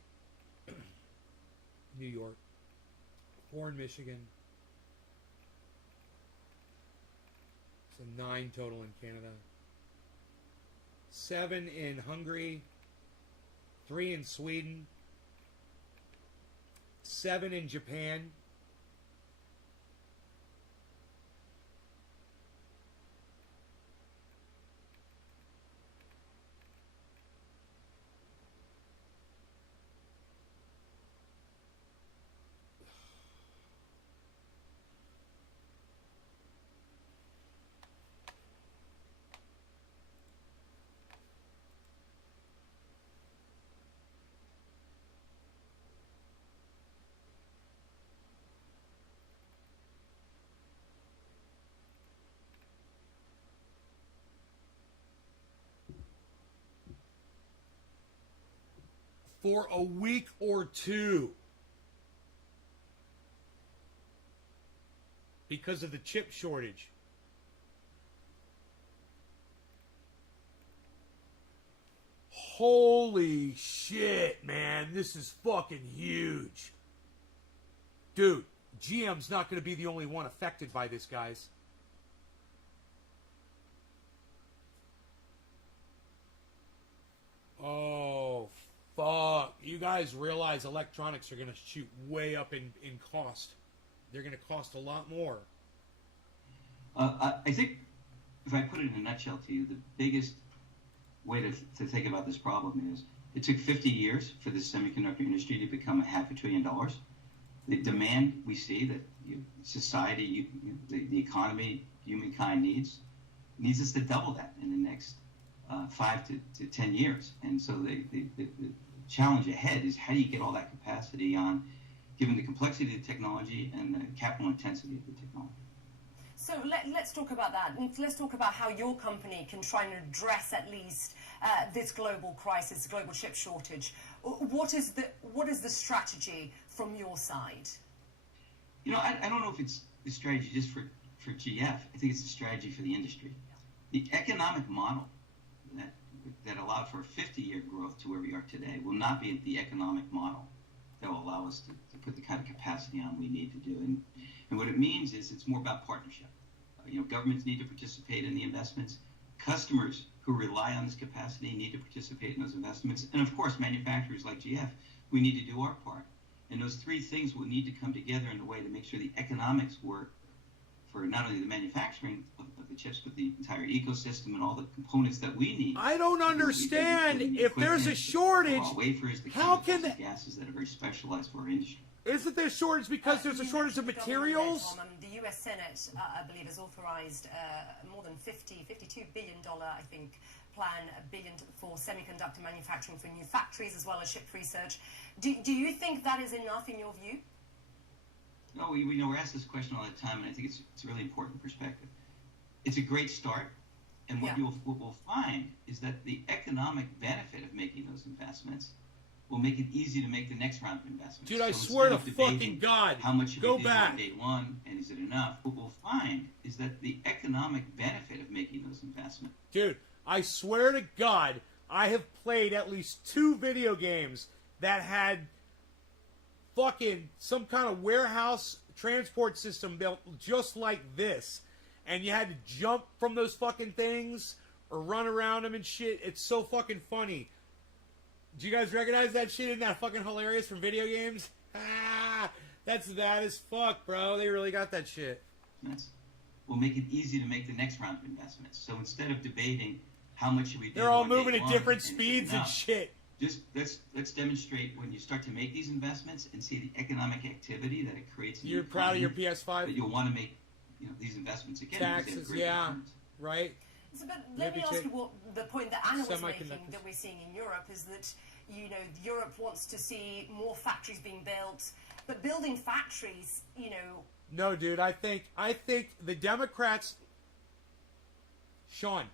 New York, 4 in Michigan, so 9 total in Canada, 7 in Hungary, 3 in Sweden, 7 in Japan. For a week or two. Because of the chip shortage. Holy shit, man. This is fucking huge. Dude, GM's not going to be the only one affected by this, guys. Oh, fuck. You guys realize electronics are going to shoot way up in cost. They're going to cost a lot more. I think, if I put it in a nutshell to you, the biggest way to think about this problem is it took 50 years for the semiconductor industry to become $500 billion. The demand we see that society, the economy, humankind needs us to double that in the next 5 to 10 years. And so the challenge ahead is how do you get all that capacity on, given the complexity of the technology and the capital intensity of the technology. So let's talk about that. Let's talk about how your company can try and address at least this global crisis, global chip shortage. What is the strategy from your side? I don't know if it's the strategy just for GF. I think it's the strategy for the industry. The economic model that allowed for a 50-year growth to where we are today will not be the economic model that will allow us to put the kind of capacity on we need to do. And what it means is it's more about partnership. Governments need to participate in the investments. Customers who rely on this capacity need to participate in those investments. And of course, manufacturers like GF, we need to do our part. And those three things will need to come together in a way to make sure the economics work for not only the manufacturing of the chips, but the entire ecosystem and all the components that we need. I don't understand. If there's a shortage, wafers, the how can the gases that are very specialized for our industry? Isn't there a shortage because there's a shortage of materials? The U.S. Senate, I believe, has authorized more than $52 billion, I think, plan $1 billion for semiconductor manufacturing for new factories as well as chip research. Do you think that is enough in your view? No, we're asked this question all the time, and I think it's a really important perspective. It's a great start, and what we'll find is that the economic benefit of making those investments will make it easy to make the next round of investments. Dude, I swear to fucking God, how much go we back. On day one, and is it enough? What we'll find is that the economic benefit of making those investments. Dude, I swear to God, I have played at least 2 video games that had fucking some kind of warehouse transport system built just like this. And you had to jump from those fucking things or run around them and shit. It's so fucking funny. Do you guys recognize that shit? Isn't that fucking hilarious from video games? Ah, that's that as fuck, bro. They really got that shit. Will make it easy to make the next round of investments. So instead of debating how much should we do, they're all moving at different speeds and shit. Just let's demonstrate when you start to make these investments and see the economic activity that it creates. You're proud of your PS5? That you'll want to make these investments again. Taxes, yeah, returns. Right. So, but let me ask you what the point that Anna was making that we're seeing in Europe is that, Europe wants to see more factories being built, but building factories, No, dude, I think the Democrats, Sean,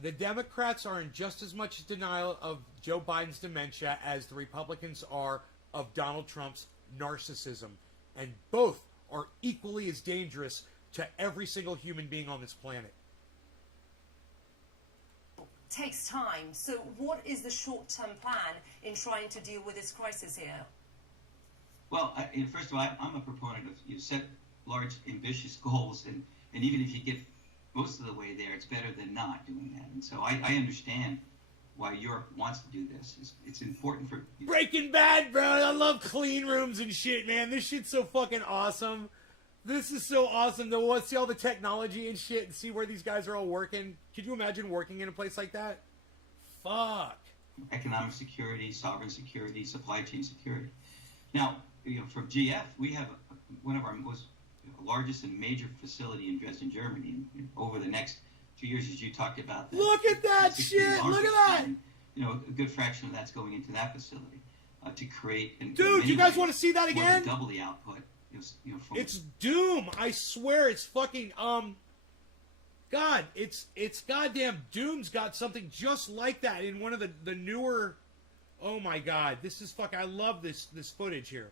the Democrats are in just as much denial of Joe Biden's dementia as the Republicans are of Donald Trump's narcissism. And both are equally as dangerous to every single human being on this planet. Takes time. So what is the short-term plan in trying to deal with this crisis here? Well, first of all, I'm a proponent of you set large, ambitious goals, and even if you get most of the way there, it's better than not doing that. And so I understand why Europe wants to do this. It's important for Breaking Bad, bro. I love clean rooms and shit, man. This shit's so fucking awesome. This is so awesome to see all the technology and shit and see where these guys are all working. Could you imagine working in a place like that? Fuck. economic security, sovereign security, supply chain security. Now, for GF, we have one of our most largest and major facility in Dresden, Germany. And over the next 2 years, as you talked about, Look at that shit! Look at that! A good fraction of that's going into that facility to create. And dude, you guys want to see that more again? than double the output. It's Doom. I swear, it's fucking God, it's goddamn Doom's got something just like that in one of the newer. Oh my God, this is fucking. I love this footage here.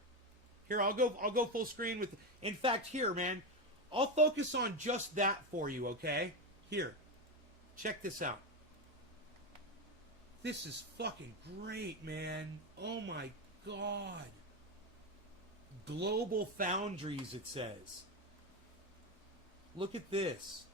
Here, I'll go full screen with. In fact, here, man, I'll focus on just that for you. Okay, here, check this out. This is fucking great, man. Oh my God. Global Foundries, it says. Look at this.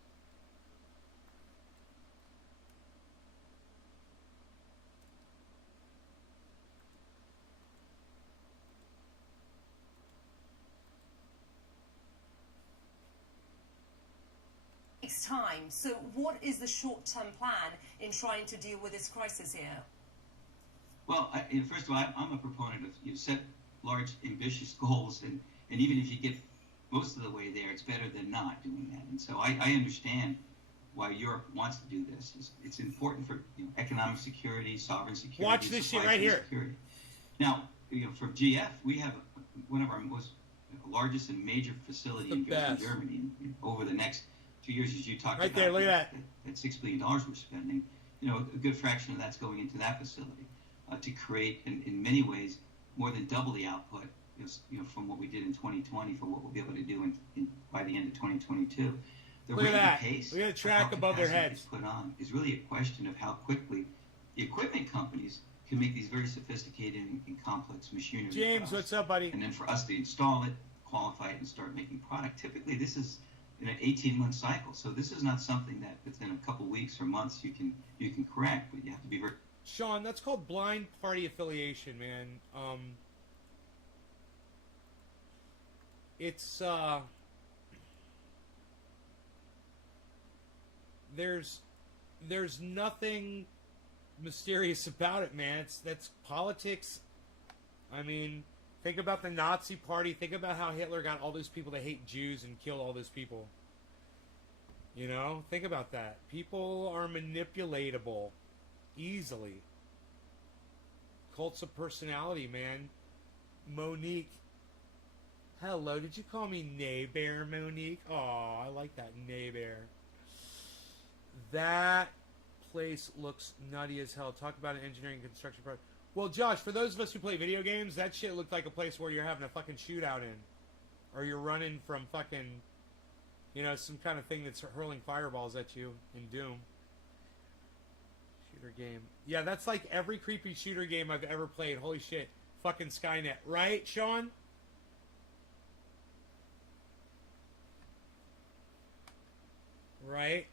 Takes time. So what is the short-term plan in trying to deal with this crisis here? Well, first of all, I'm a proponent of set large, ambitious goals, and even if you get most of the way there, it's better than not doing that. And so I understand why Europe wants to do this. It's important for economic security, sovereign security. Watch this shit right here. Security. Now, for GF, we have one of our most largest and major facility in Dresden, Germany. And over the next 2 years, as you talked right about, there, look at that $6 billion we're spending, a good fraction of that's going into that facility to create, in many ways, more than double the output, from what we did in 2020 for what we'll be able to do by the end of 2022. The Look at rate that. of pace, we got a track above their heads. put on is really a question of how quickly the equipment companies can make these very sophisticated and complex machinery. James, what's up, buddy? And then for us to install it, qualify it, and start making product. Typically, this is in an 18-month cycle. So this is not something that within a couple weeks or months you can correct, but you have to be very. Sean, that's called blind party affiliation, man. It's there's nothing mysterious about it, man. That's politics. I mean, think about the Nazi Party. Think about how Hitler got all those people that hate Jews and killed all those people. Think about that. People are manipulatable easily. Cults of personality, man. Monique. Hello, did you call me Neighbor, Monique? Oh, I like that, Neighbor. That place looks nutty as hell. Talk about an engineering construction project. Well, Josh, for those of us who play video games, that shit looked like a place where you're having a fucking shootout in. Or you're running from fucking, some kind of thing that's hurling fireballs at you in Doom. Shooter game. Yeah, that's like every creepy shooter game I've ever played. Holy shit. Fucking Skynet. Right, Sean? Right?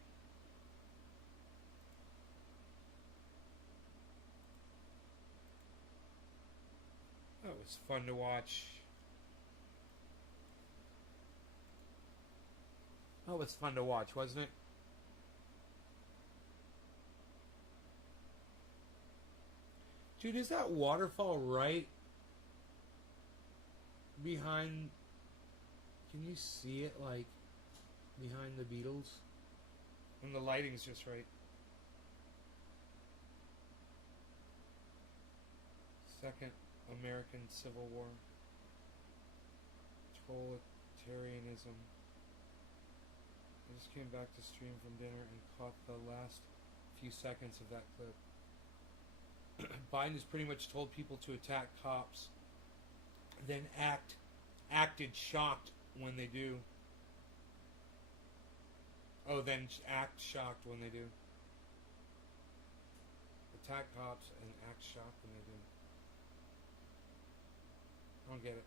That was fun to watch. That was fun to watch, wasn't it? Dude, is that waterfall right behind... Can you see it, like, behind the Beatles? And the lighting's just right. Second American Civil War. Totalitarianism. I just came back to stream from dinner and caught the last few seconds of that clip. Biden has pretty much told people to attack cops, then acted shocked when they do. Oh, then act shocked when they do. Attack cops and act shocked when they do. I don't get it.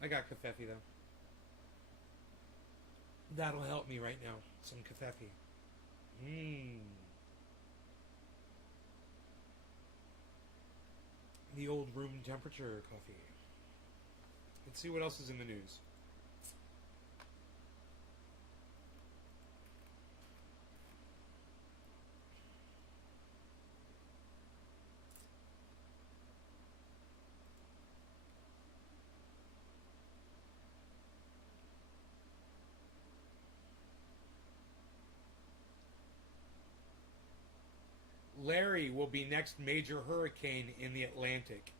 I got Covfefe though. That'll help me right now. Some Covfefe. The old room temperature coffee. Let's see what else is in the news. Larry will be next major hurricane in the Atlantic.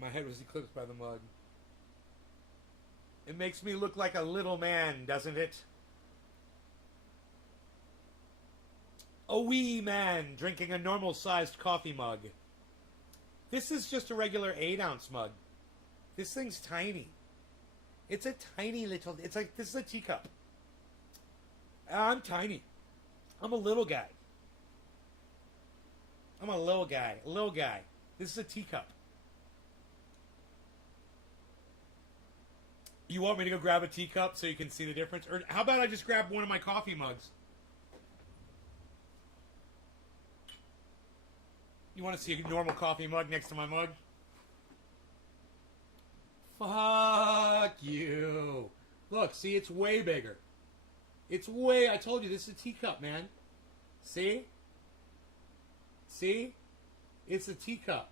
My head was eclipsed by the mug. It makes me look like a little man, doesn't it? A wee man drinking a normal-sized coffee mug. This is just a regular 8-ounce mug. This thing's tiny. It's a tiny little... It's like, this is a teacup. I'm tiny. I'm a little guy. I'm a little guy. A little guy. This is a teacup. You want me to go grab a teacup so you can see the difference? Or how about I just grab one of my coffee mugs? You want to see a normal coffee mug next to my mug? Fuck you. Look, see, it's way bigger. It's way... I told you, this is a teacup, man. See? See? It's a teacup.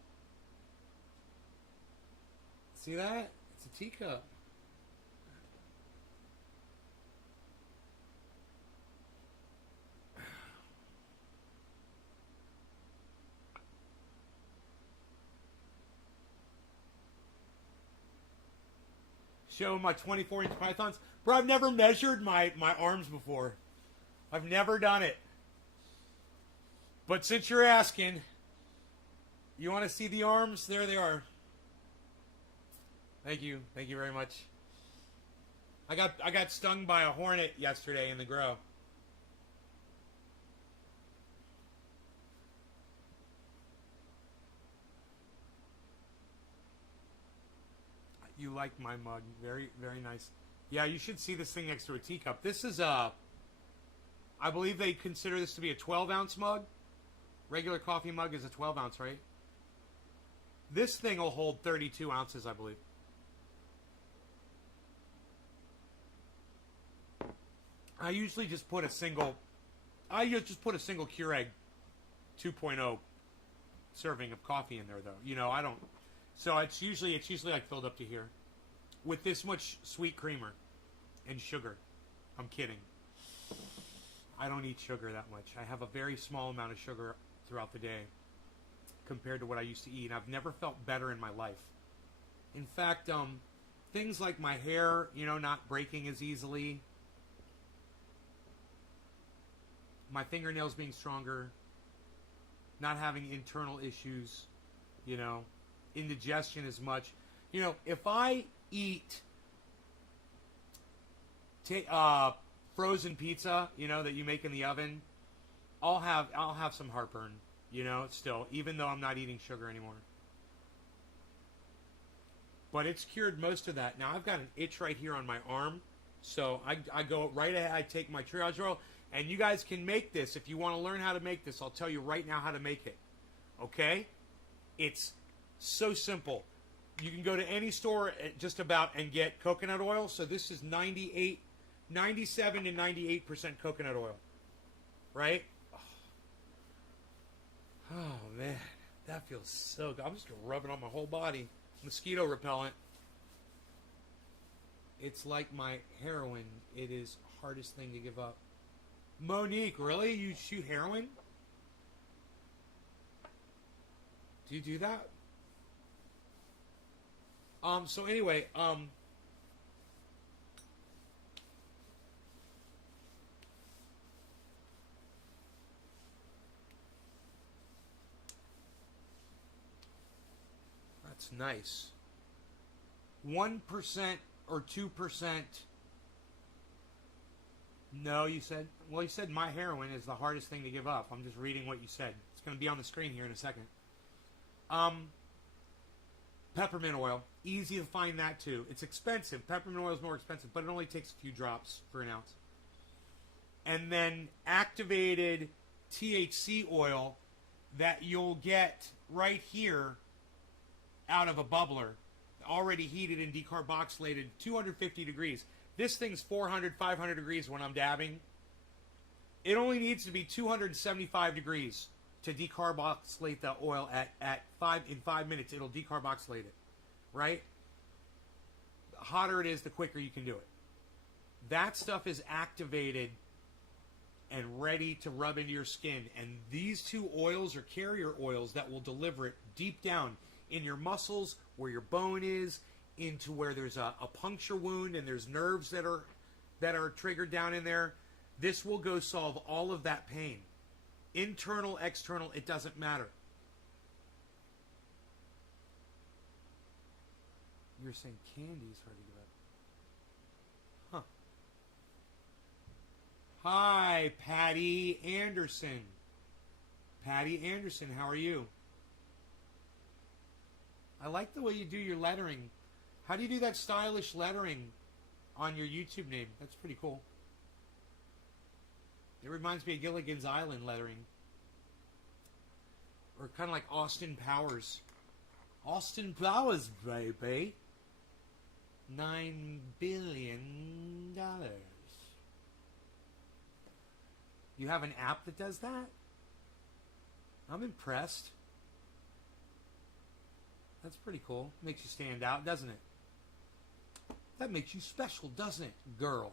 See that? It's a teacup. Show my 24-inch pythons. Bro, I've never measured my arms before. I've never done it. But since you're asking, you want to see the arms? There they are. Thank you. Thank you very much. I got stung by a hornet yesterday in the grow. You like my mug. Very, very nice. Yeah, you should see this thing next to a teacup. This is a... I believe they consider this to be a 12-ounce mug. Regular coffee mug is a 12-ounce, right? This thing will hold 32 ounces, I believe. I usually just put a single... I just put a single Keurig 2.0 serving of coffee in there, though. You know, I don't... So it's usually like filled up to here with this much sweet creamer and sugar. I'm kidding. I don't eat sugar that much. I have a very small amount of sugar throughout the day compared to what I used to eat. I've never felt better in my life. In fact, things like my hair, you know, not breaking as easily, my fingernails being stronger, not having internal issues, you know, indigestion as much. You know, if I eat frozen pizza, you know, that you make in the oven, I'll have some heartburn, you know, still, even though I'm not eating sugar anymore. But it's cured most of that. Now I've got an itch right here on my arm, so I go right ahead. I take my triage oil, and you guys can make this if you want to learn how to make this. I'll tell you right now how to make it. Okay? It's so simple. You can go to any store just about and get coconut oil. So this is 97 to 98% coconut oil. Right? Oh, man. That feels so good. I'm just going to rub it on my whole body. Mosquito repellent. It's like my heroin. It is the hardest thing to give up. Monique, really? You shoot heroin? Do you do that? So anyway, that's nice. 1% or 2%. No, you said. Well, you said my heroin is the hardest thing to give up. I'm just reading what you said. It's going to be on the screen here in a second. Peppermint oil. Easy to find that too. It's expensive. Peppermint oil is more expensive, but it only takes a few drops for an ounce. And then activated THC oil that you'll get right here out of a bubbler, already heated and decarboxylated, 250 degrees. This thing's 400, 500 degrees when I'm dabbing. It only needs to be 275 degrees to decarboxylate the oil in 5 minutes. It'll decarboxylate it, right? The hotter it is, the quicker you can do it. That stuff is activated and ready to rub into your skin. And these two oils are carrier oils that will deliver it deep down in your muscles, where your bone is, into where there's a puncture wound and there's nerves that are triggered down in there. This will go solve all of that pain. Internal, external, it doesn't matter. You're saying candy's hard to give up. Huh. Hi, Patty Anderson. Patty Anderson, how are you? I like the way you do your lettering. How do you do that stylish lettering on your YouTube name? That's pretty cool. It reminds me of Gilligan's Island lettering. Or kind of like Austin Powers. Austin Powers, baby. $9 billion. You have an app that does that? I'm impressed. That's pretty cool. Makes you stand out, doesn't it? That makes you special, doesn't it, girl?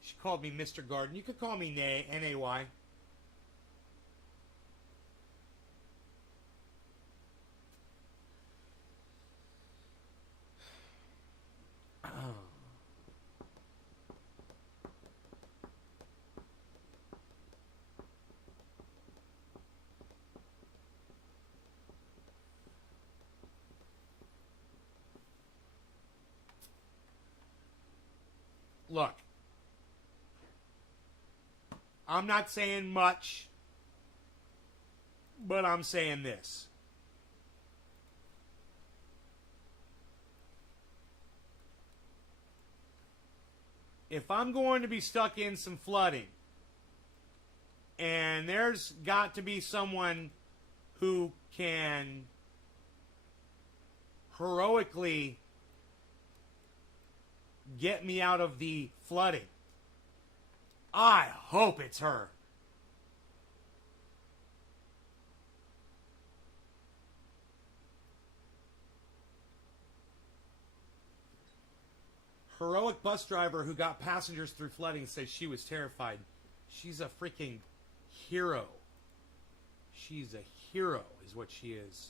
She called me Mr. Garden. You could call me N-A-Y. Look, I'm not saying much, but I'm saying this. If I'm going to be stuck in some flooding, and there's got to be someone who can heroically get me out of the flooding, I hope it's her. Heroic bus driver who got passengers through flooding says she was terrified. She's a freaking hero. She's a hero is what she is.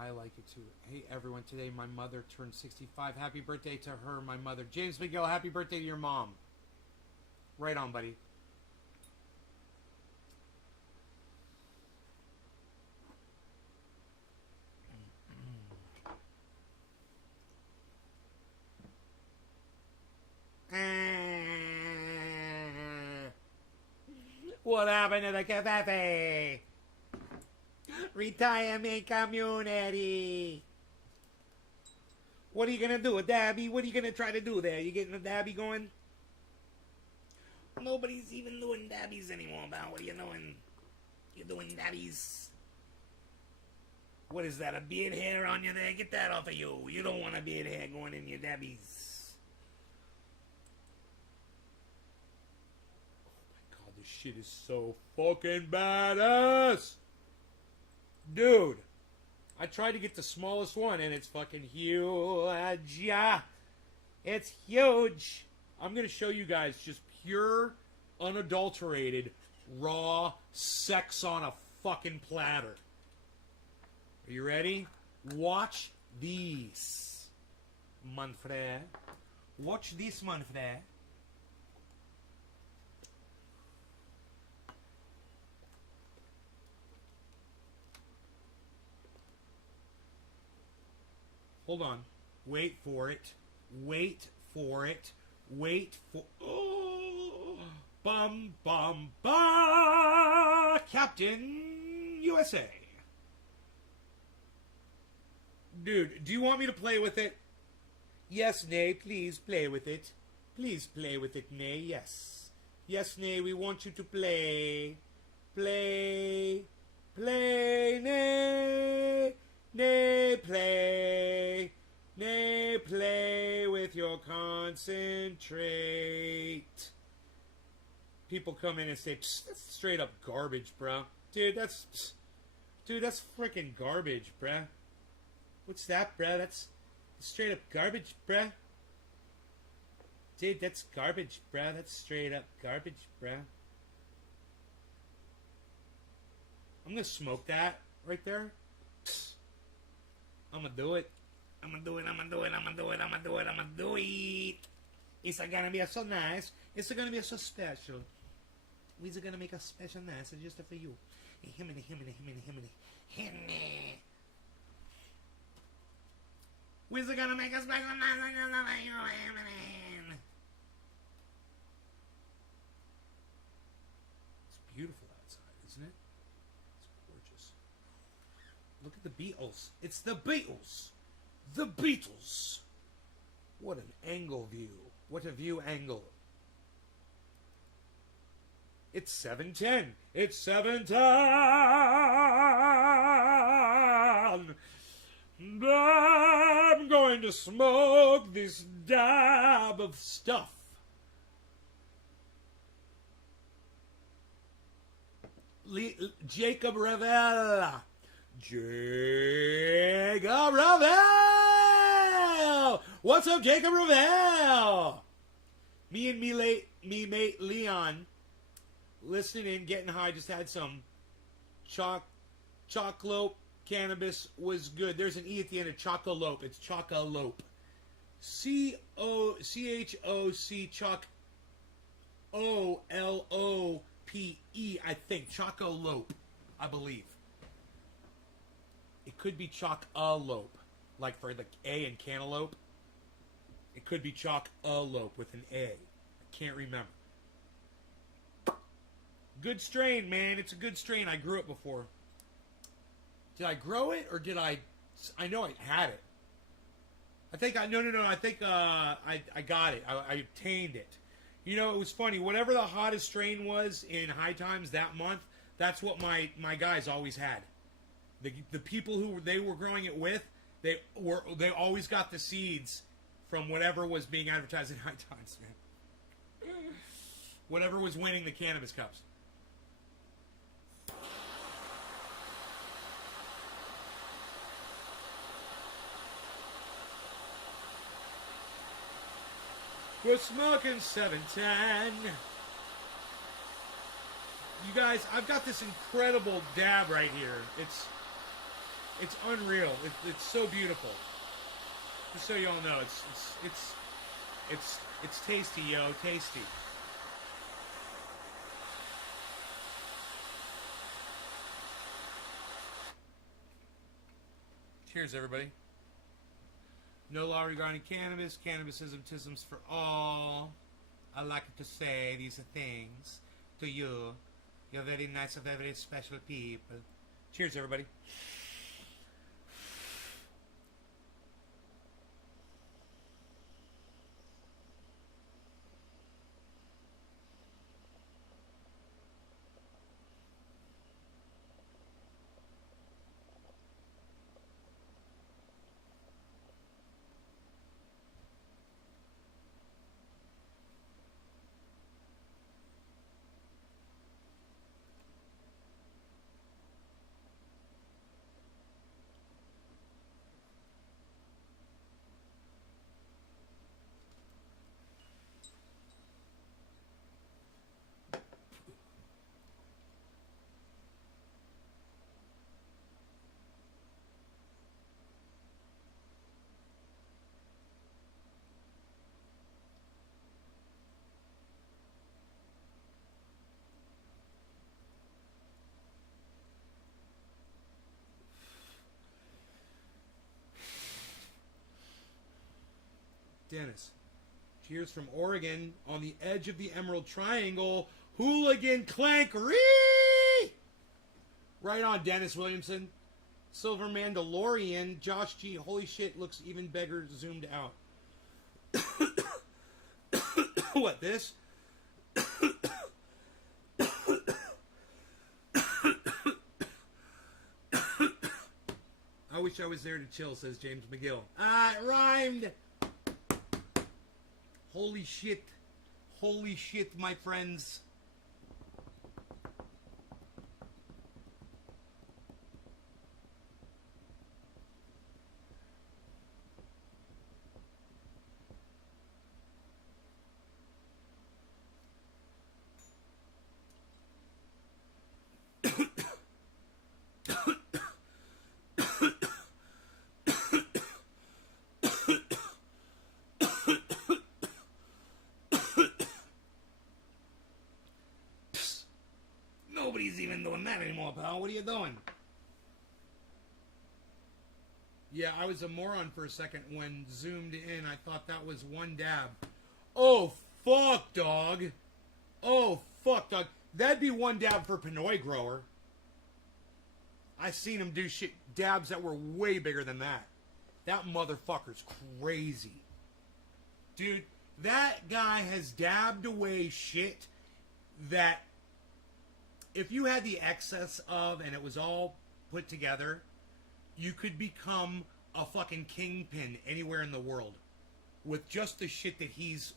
I like it too. Hey everyone, today my mother turned 65. Happy birthday to her, my mother. James Miguel, happy birthday to your mom. Right on, buddy. What happened to the cafe? Retirement community. What are you gonna do, a dabby? What are you gonna try to do there? You getting a dabby going? Nobody's even doing dabbies anymore, pal. What are you doing? You're doing dabbies. What is that, a beard hair on you there? Get that off of you. You don't want a beard hair going in your dabbies. Oh my god, this shit is so fucking badass. Dude, I tried to get the smallest one and it's fucking huge. Yeah, it's huge. I'm going to show you guys just pure, unadulterated, raw sex on a fucking platter. Are you ready? Watch these, mon frère. Watch this, mon frère. Hold on. Wait for it. Wait for it. Wait for... Oh! Bum, bum, ba! Captain USA. Dude, do you want me to play with it? Yes, nay, please play with it. Please play with it, nay, yes. Yes, nay, we want you to play. Play. Play, nay. Nay, play. Nay, play with your concentrate. People come in and say, that's straight up garbage, bro. Dude, that's freaking garbage, bruh. What's that, bruh? That's straight up garbage, bruh. Dude, that's garbage, bruh. That's straight up garbage, bruh. I'm gonna smoke that right there. I'm gonna do it. I'm gonna do it. I'm gonna do it. I'm gonna do it. I'm gonna do it. I'm gonna do it. It's gonna be so nice. It's gonna be so special. We're gonna make a special nice just for you. Himiny. We're gonna make a special nice just for you. It's beautiful outside, isn't it? It's gorgeous. Look at the Beatles. It's the Beatles. The Beatles. What an angle view. What a view angle. It's 7:10. It's 7:10. I'm going to smoke this dab of stuff. Jacob Ravel. Jacob Ravel. What's up, Jacob Ravel? Me and me mate Leon, listening in, getting high, just had some chocolate cannabis. Was good. There's an E at the end of chocolope. It's chocolope. CHOC choc OLOPE, I think. Chocolope, I believe. It could be chocolope, like for the A in cantaloupe. It could be chocolope with an A. I can't remember. Good strain, man. It's a good strain. I grew it before. Did I grow it or did I know I had it. I think I think I got it. I obtained it. You know, it was funny. Whatever the hottest strain was in High Times that month, that's what my guys always had. The people who they were growing it with, they always got the seeds from whatever was being advertised in High Times, man. Whatever was winning the cannabis cups. We're smoking 710. You guys, I've got this incredible dab right here. It's unreal. It's so beautiful. Just so you all know, it's tasty, yo, tasty. Cheers, everybody. No law regarding cannabis. Cannabisism for all. I like to say these things to you. You're very nice and very special people. Cheers, everybody. Dennis. Cheers from Oregon on the edge of the Emerald Triangle. Hooligan Clankery! Right on, Dennis Williamson. Silver Mandalorian. Josh G. Holy shit, looks even bigger zoomed out. What, this? I wish I was there to chill, says James McGill. Ah, it rhymed! Holy shit. Holy shit, my friends. Nobody's even doing that anymore, pal. What are you doing? Yeah, I was a moron for a second when zoomed in. I thought that was one dab. Oh, fuck, dog. Oh, fuck, dog. That'd be one dab for Pinoy grower. I seen him do shit, dabs that were way bigger than that. That motherfucker's crazy. Dude, that guy has dabbed away shit that if you had the excess of and it was all put together, you could become a fucking kingpin anywhere in the world with just the shit that he's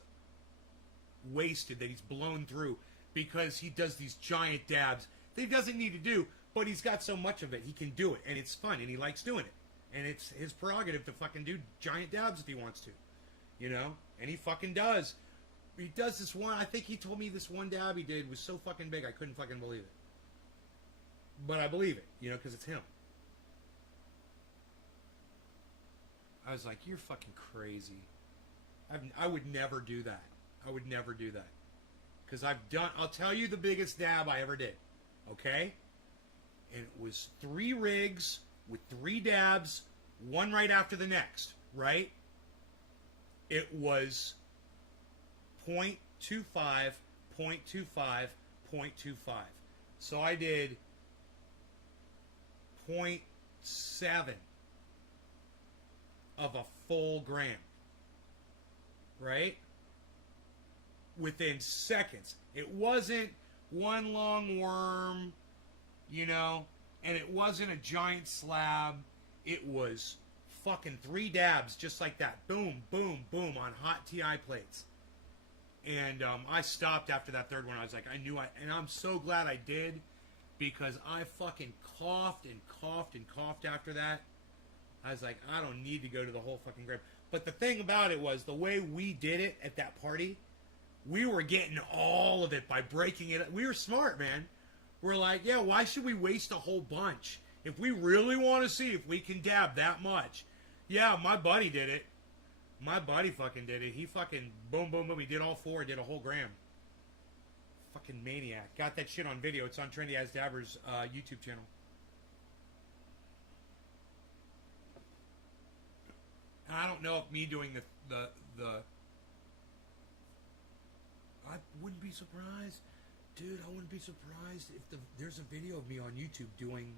wasted, that he's blown through, because he does these giant dabs that he doesn't need to do, but he's got so much of it, he can do it, and it's fun, and he likes doing it. And it's his prerogative to fucking do giant dabs if he wants to, you know? And he fucking does. He does this one, I think he told me this one dab he did was so fucking big, I couldn't fucking believe it. But I believe it, you know, because it's him. I was like, you're fucking crazy. I would never do that. I would never do that. Because I'll tell you the biggest dab I ever did. Okay? And it was 3 rigs with 3 dabs, one right after the next, right? It was 0.25, 0.25, 0.25. So I did 0.7 of a full gram, right? Within seconds. It wasn't one long worm, you know, and it wasn't a giant slab. It was fucking 3 dabs just like that. Boom, boom, boom on hot TI plates. And I stopped after that third one. I was like, and I'm so glad I did, because I fucking coughed and coughed and coughed after that. I was like, I don't need to go to the whole fucking gram. But the thing about it was, the way we did it at that party, we were getting all of it by breaking it. We were smart, man. We're like, yeah, why should we waste a whole bunch? If we really want to see if we can dab that much. Yeah, my buddy did it. My buddy fucking did it. He fucking boom, boom, boom. He did all 4. Did a whole gram. Fucking maniac. Got that shit on video. It's on Trendy As Dabber's YouTube channel. And I don't know if me doing the I wouldn't be surprised. Dude, I wouldn't be surprised if there's a video of me on YouTube doing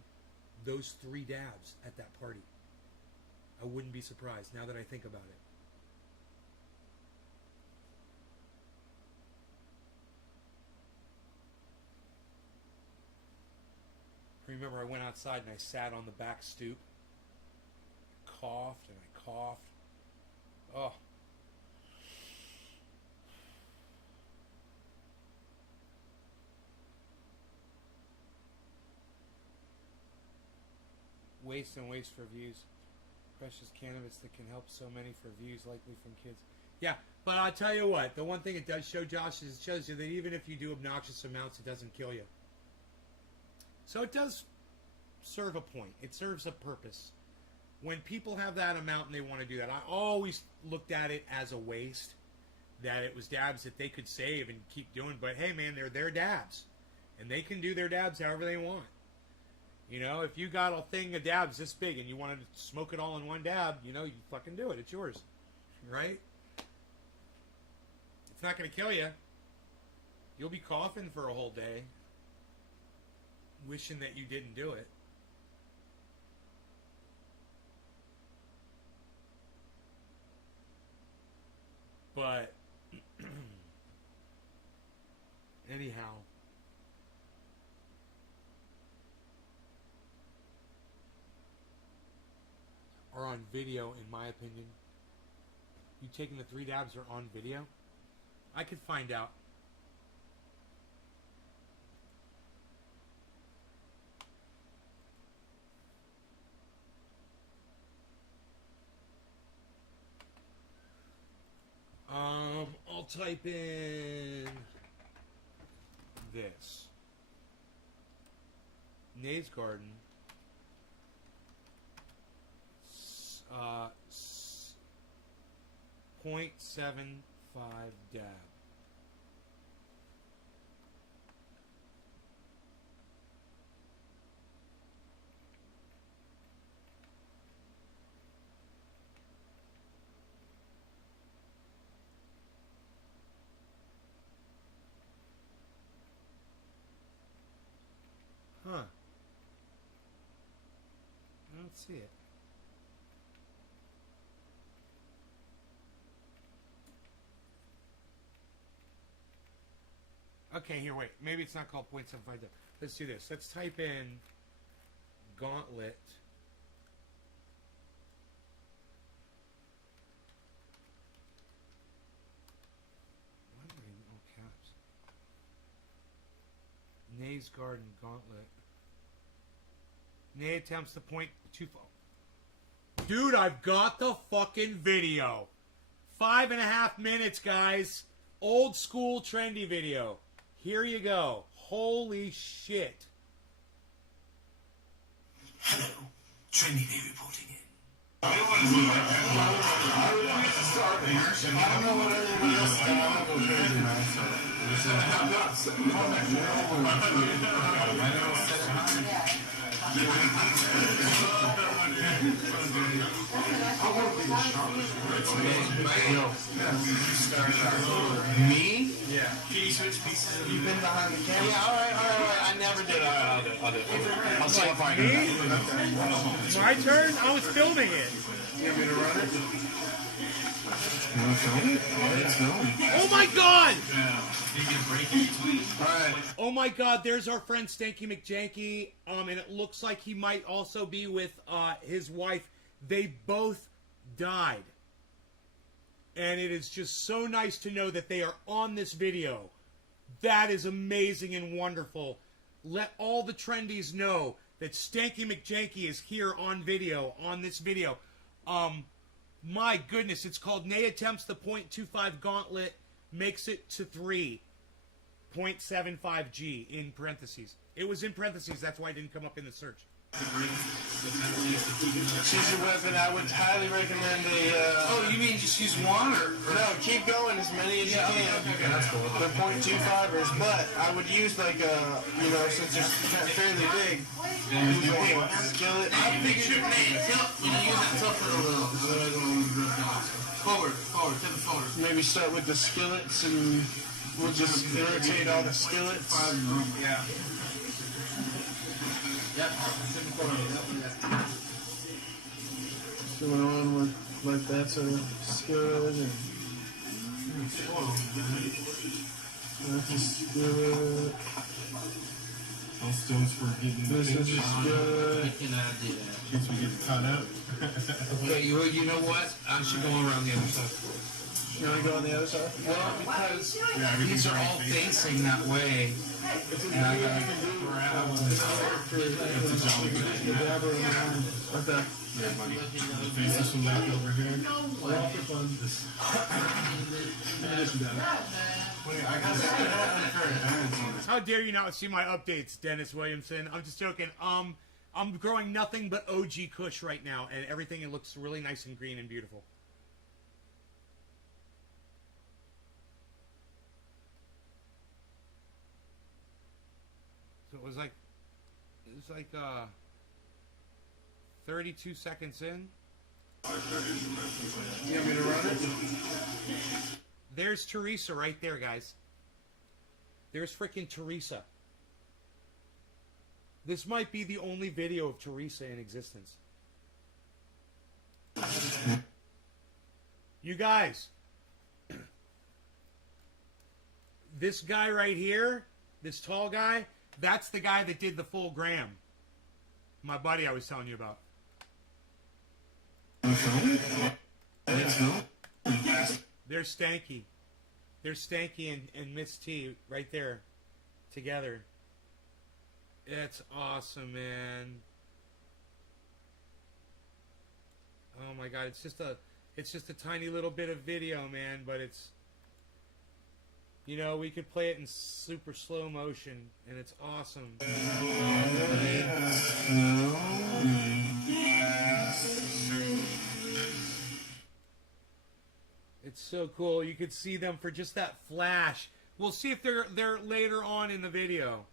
those 3 dabs at that party. I wouldn't be surprised now that I think about it. Remember, I went outside and I sat on the back stoop, coughed and I coughed. Oh. Waste and waste for views. Precious cannabis that can help so many for views, likely from kids. Yeah, but I'll tell you what, the one thing it does show, Josh, is it shows you that even if you do obnoxious amounts, it doesn't kill you. So it does serve a point. It serves a purpose. When people have that amount and they want to do that, I always looked at it as a waste, that it was dabs that they could save and keep doing. But hey, man, they're their dabs, and they can do their dabs however they want. You know, if you got a thing of dabs this big and you wanted to smoke it all in one dab, you know, you fucking do it. It's yours, right? not going to kill you. You'll be coughing for a whole day, wishing that you didn't do it. But anyhow, are on video, in my opinion. You taking the 3 dabs are on video? I could find out. I'll type in this. Nays Garden. 0.75 dab. Huh. I don't see it. Okay, here, wait. Maybe it's not called 0.75. Let's do this. Let's type in gauntlet. Why am I in all caps? Nays Garden Gauntlet. Nay attempts to point too far. Dude, I've got the fucking video. 5.5 minutes, guys. Old school trendy video. Here you go. Holy shit. Hello, Trendy Day reporting in. I don't know what everybody else is doing. I'm gonna go crazy, man. Me? Yeah. Can you switch pieces of You've been behind the camera? Yeah, all right. I never did. I'll do it. I'll see if I can. It's my turn? I was filming it. You want me to run it? You want to film it? Let's go. Oh my god! You can break it between. Alright. Oh my god, there's our friend Stanky McJanky. And it looks like he might also be with his wife. They both died. And it is just so nice to know that they are on this video. That is amazing and wonderful. Let all the trendies know that Stanky McJanky is here on video, on this video. My goodness, it's called Nay Attempts the .25 Gauntlet, makes it to 3.75 G in parentheses. It was in parentheses, that's why it didn't come up in the search. Choose your weapon. I would highly recommend a. Oh, you mean just use one or? No, keep going as many as you can. Okay, that's cool. They're .25ers, but I would use like a, since they're fairly big, use a big skillet. I figured your name. You use that tougher a little. Forward, to the forward. Maybe start with the skillets and we'll just irritate all the skillets. Yeah. Yep. Going on with like that sort of skillet and that's a skillet. Those stones for getting This is a skillet. I cannot do that. in case we get caught up. Okay, you know what? I should go around the other side. You want to go on the other side? Well, because Yeah, these are all facing that way. And I gotta Okay. Yeah, buddy. Face this one back over here. Wait, I got that unfair advantage on this. How dare you not see my updates, Dennis Williamson? I'm just joking. I'm growing nothing but OG Kush right now, and everything it looks really nice and green and beautiful. So it was like 32 seconds in. You want me to run it? There's Teresa right there, guys. There's freaking Teresa. This might be the only video of Teresa in existence. You guys, this guy right here, this tall guy, that's the guy that did the full gram. My buddy I was telling you about. There's Stanky. There's Stanky and Miss T right there together. It's awesome, man. Oh my god, it's just a tiny little bit of video, man, but it's, you know, we could play it in super slow motion and it's awesome. It's so cool. You could see them for just that flash. We'll see if they're later on in the video.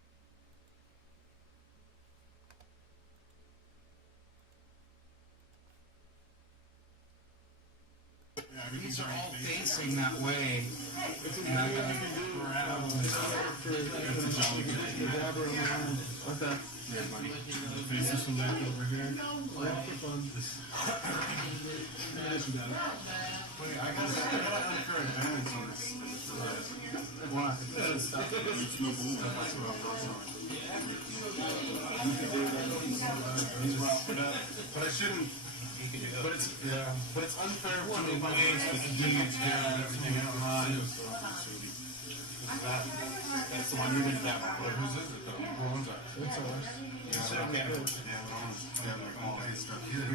These are all facing that way. And I gotta grab them. It's a jolly good. Okay. Yeah, buddy. Face this one back over here. Wait, I got an unfair advantage on this. Why? It's no bull. That's what I'm talking. But I shouldn't. But it's unfair for the ways that the dudes get everything out. That's the one you didn't have. Whose is it though? Who owns that? It's ours. Yeah, okay. Yeah, like all his stuff here.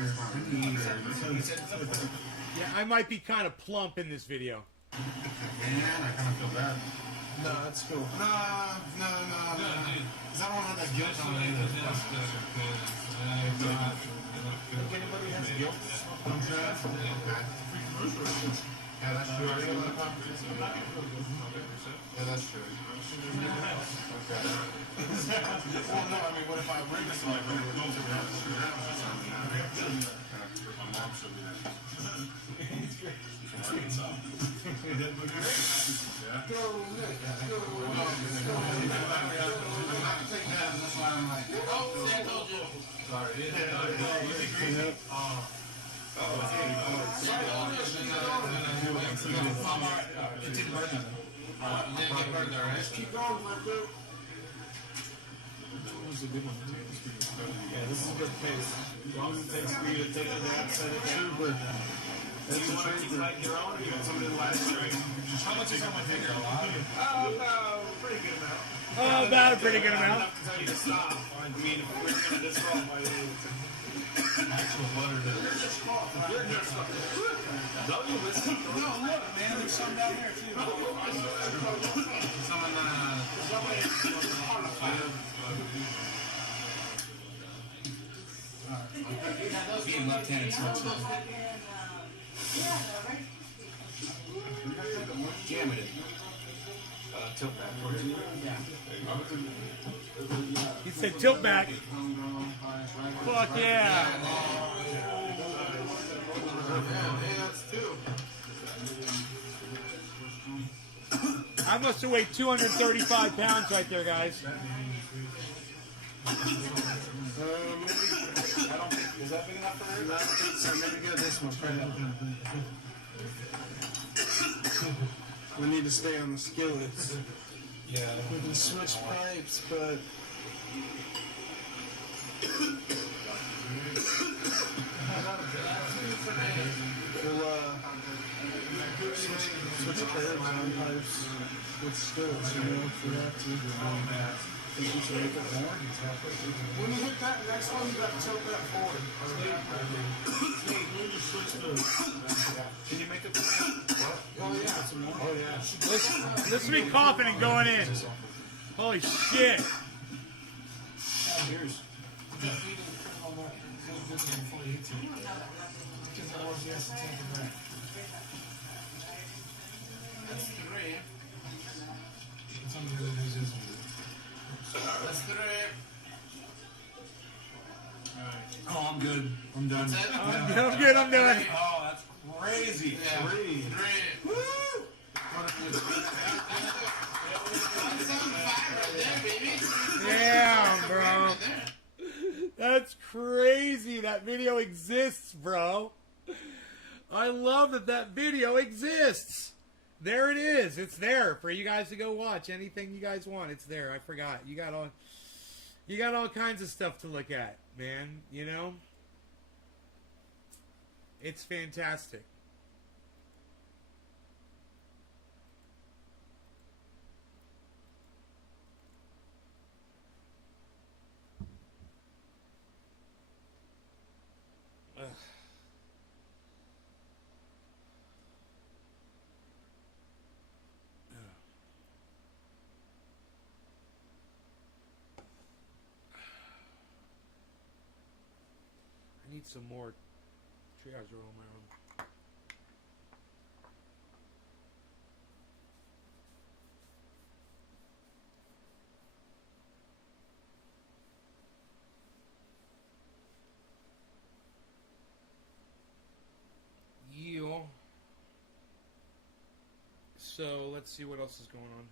Yeah, I might be kind of plump in this video. Man, I kind of feel bad. No, that's cool. No. Because I don't have that guilt on me. If anybody has guilt, I'm trash. Yeah, that's true. Yeah, that's true. Okay. Well, no, I mean, what if I bring this like when it goes around or something? My mom showed me that. It didn't burn them. You didn't get burned there, right? keep going, my dude. That was a good one, too. Yeah, this is a good pace. As long as it takes me to take the nap, set it down. But that's You a want to keep trade. writing your own? You got somebody that last year. How much is on my finger? A lot? About a pretty good amount. Oh, about a pretty good amount. Enough to tell you to stop. I mean, if we were going to disqualify you, Actual butter to no, you listen. No, look, man, there's some down there too. Some being left-handed sucks. Jam it in. Tilt back towards you. He said tilt back. Fuck yeah. I must have weighed 235 pounds right there, guys. Maybe, I don't think, is that big enough for her? I don't think so. Maybe go this one. We need to stay on the skillets. Yeah. We can switch pipes, but we'll switch curves on pipes with skillets, you know, for that too. Think we should make it more? When you hit that next one, you got to tilt that forward. Can you make it? What? Oh yeah. Oh yeah. Listen to me coughing and going in. Holy shit. Cheers. That's three. Oh, I'm good. I'm done. I'm good, I'm done. Oh, that's crazy. Yeah. Three. Woo! What That's on fire right there, baby. Damn, bro. That's crazy. That video exists, bro. I love that that video exists. There it is. It's there for you guys to go watch. Anything you guys want, it's there. I forgot. You got all kinds of stuff to look at, man. You know? It's fantastic. Ugh. I need some more triage roll on my own. Yeah. So let's see what else is going on.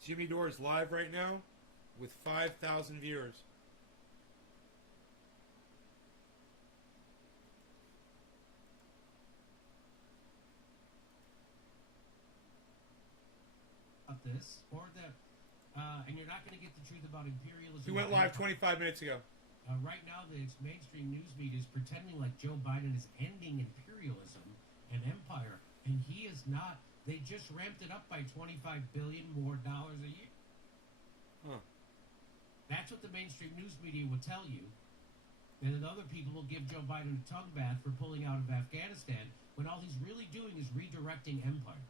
Jimmy Dore is live right now with 5,000 viewers. About this, or that, and you're not going to get the truth about imperialism. He went live 25 minutes ago. Right now, the mainstream news media is pretending like Joe Biden is ending imperialism and empire, and he is not. They just ramped it up by $25 billion more a year. Huh. That's what the mainstream news media will tell you. And then other people will give Joe Biden a tongue bath for pulling out of Afghanistan when all he's really doing is redirecting empire.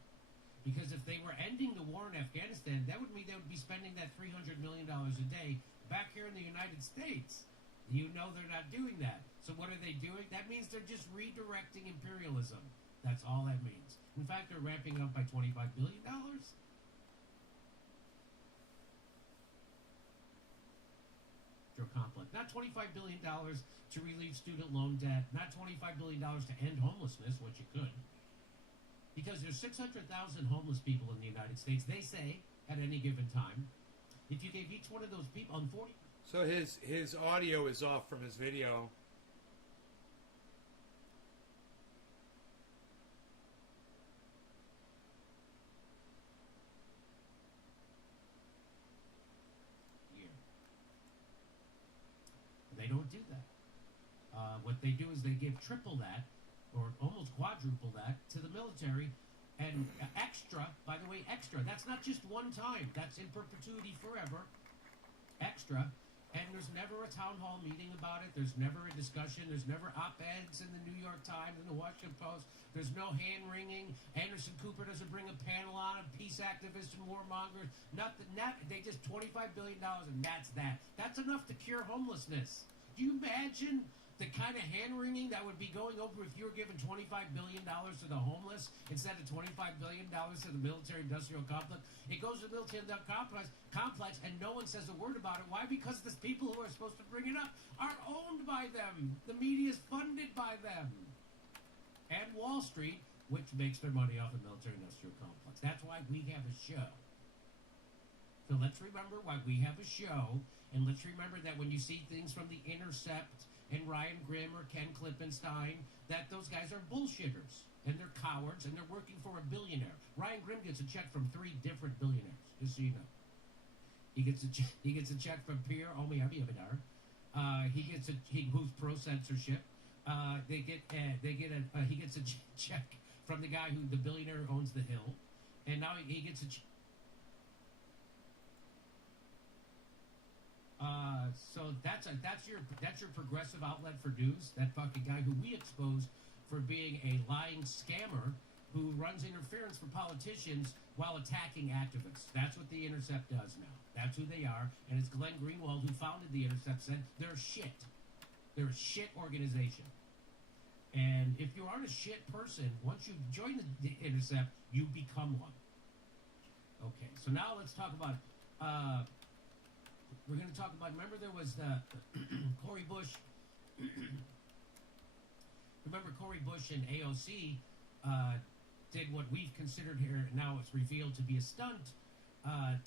Because if they were ending the war in Afghanistan, that would mean they would be spending that $300 million a day back here in the United States. You know they're not doing that. So what are they doing? That means they're just redirecting imperialism. That's all that means. In fact, they're ramping up by $25 billion. Complex. Not $25 billion to relieve student loan debt. Not $25 billion to end homelessness, which you could. Because there's 600,000 homeless people in the United States. They say, at any given time, if you gave each one of those people on 40... So his audio is off from his video. They don't do that. What they do is they give triple that, or almost quadruple that, to the military, and extra, by the way, extra. That's not just one time. That's in perpetuity forever. Extra. And there's never a town hall meeting about it. There's never a discussion. There's never op-eds in the New York Times and the Washington Post. There's no hand-wringing. Anderson Cooper doesn't bring a panel on of peace activists and warmongers. Nothing. They just $25 billion, and that's that. That's enough to cure homelessness. Do you imagine the kind of hand-wringing that would be going over if you were giving $25 billion to the homeless instead of $25 billion to the military-industrial complex? It goes to the military-industrial complex, and no one says a word about it. Why? Because the people who are supposed to bring it up are owned by them. The media is funded by them. And Wall Street, which makes their money off the military-industrial complex. That's why we have a show. So let's remember why we have a show, and let's remember that when you see things from The Intercept and Ryan Grimm or Ken Klippenstein, that those guys are bullshitters, and they're cowards, and they're working for a billionaire. Ryan Grimm gets a check from 3 different billionaires, just so you know. He gets a check from Pierre Omidyar. Who's pro censorship. He gets a check from the guy the billionaire who owns the Hill, and now he gets a. So that's your progressive outlet for news. That fucking guy who we exposed for being a lying scammer who runs interference for politicians while attacking activists. That's what The Intercept does now. That's who they are. And it's Glenn Greenwald, who founded The Intercept, said they're shit. They're a shit organization. And if you aren't a shit person, once you join the Intercept, you become one. Okay, so now let's talk about... we're going to talk about... Remember there was Cory Bush... Remember Cory Bush and AOC did what we've considered here, now it's revealed to be a stunt,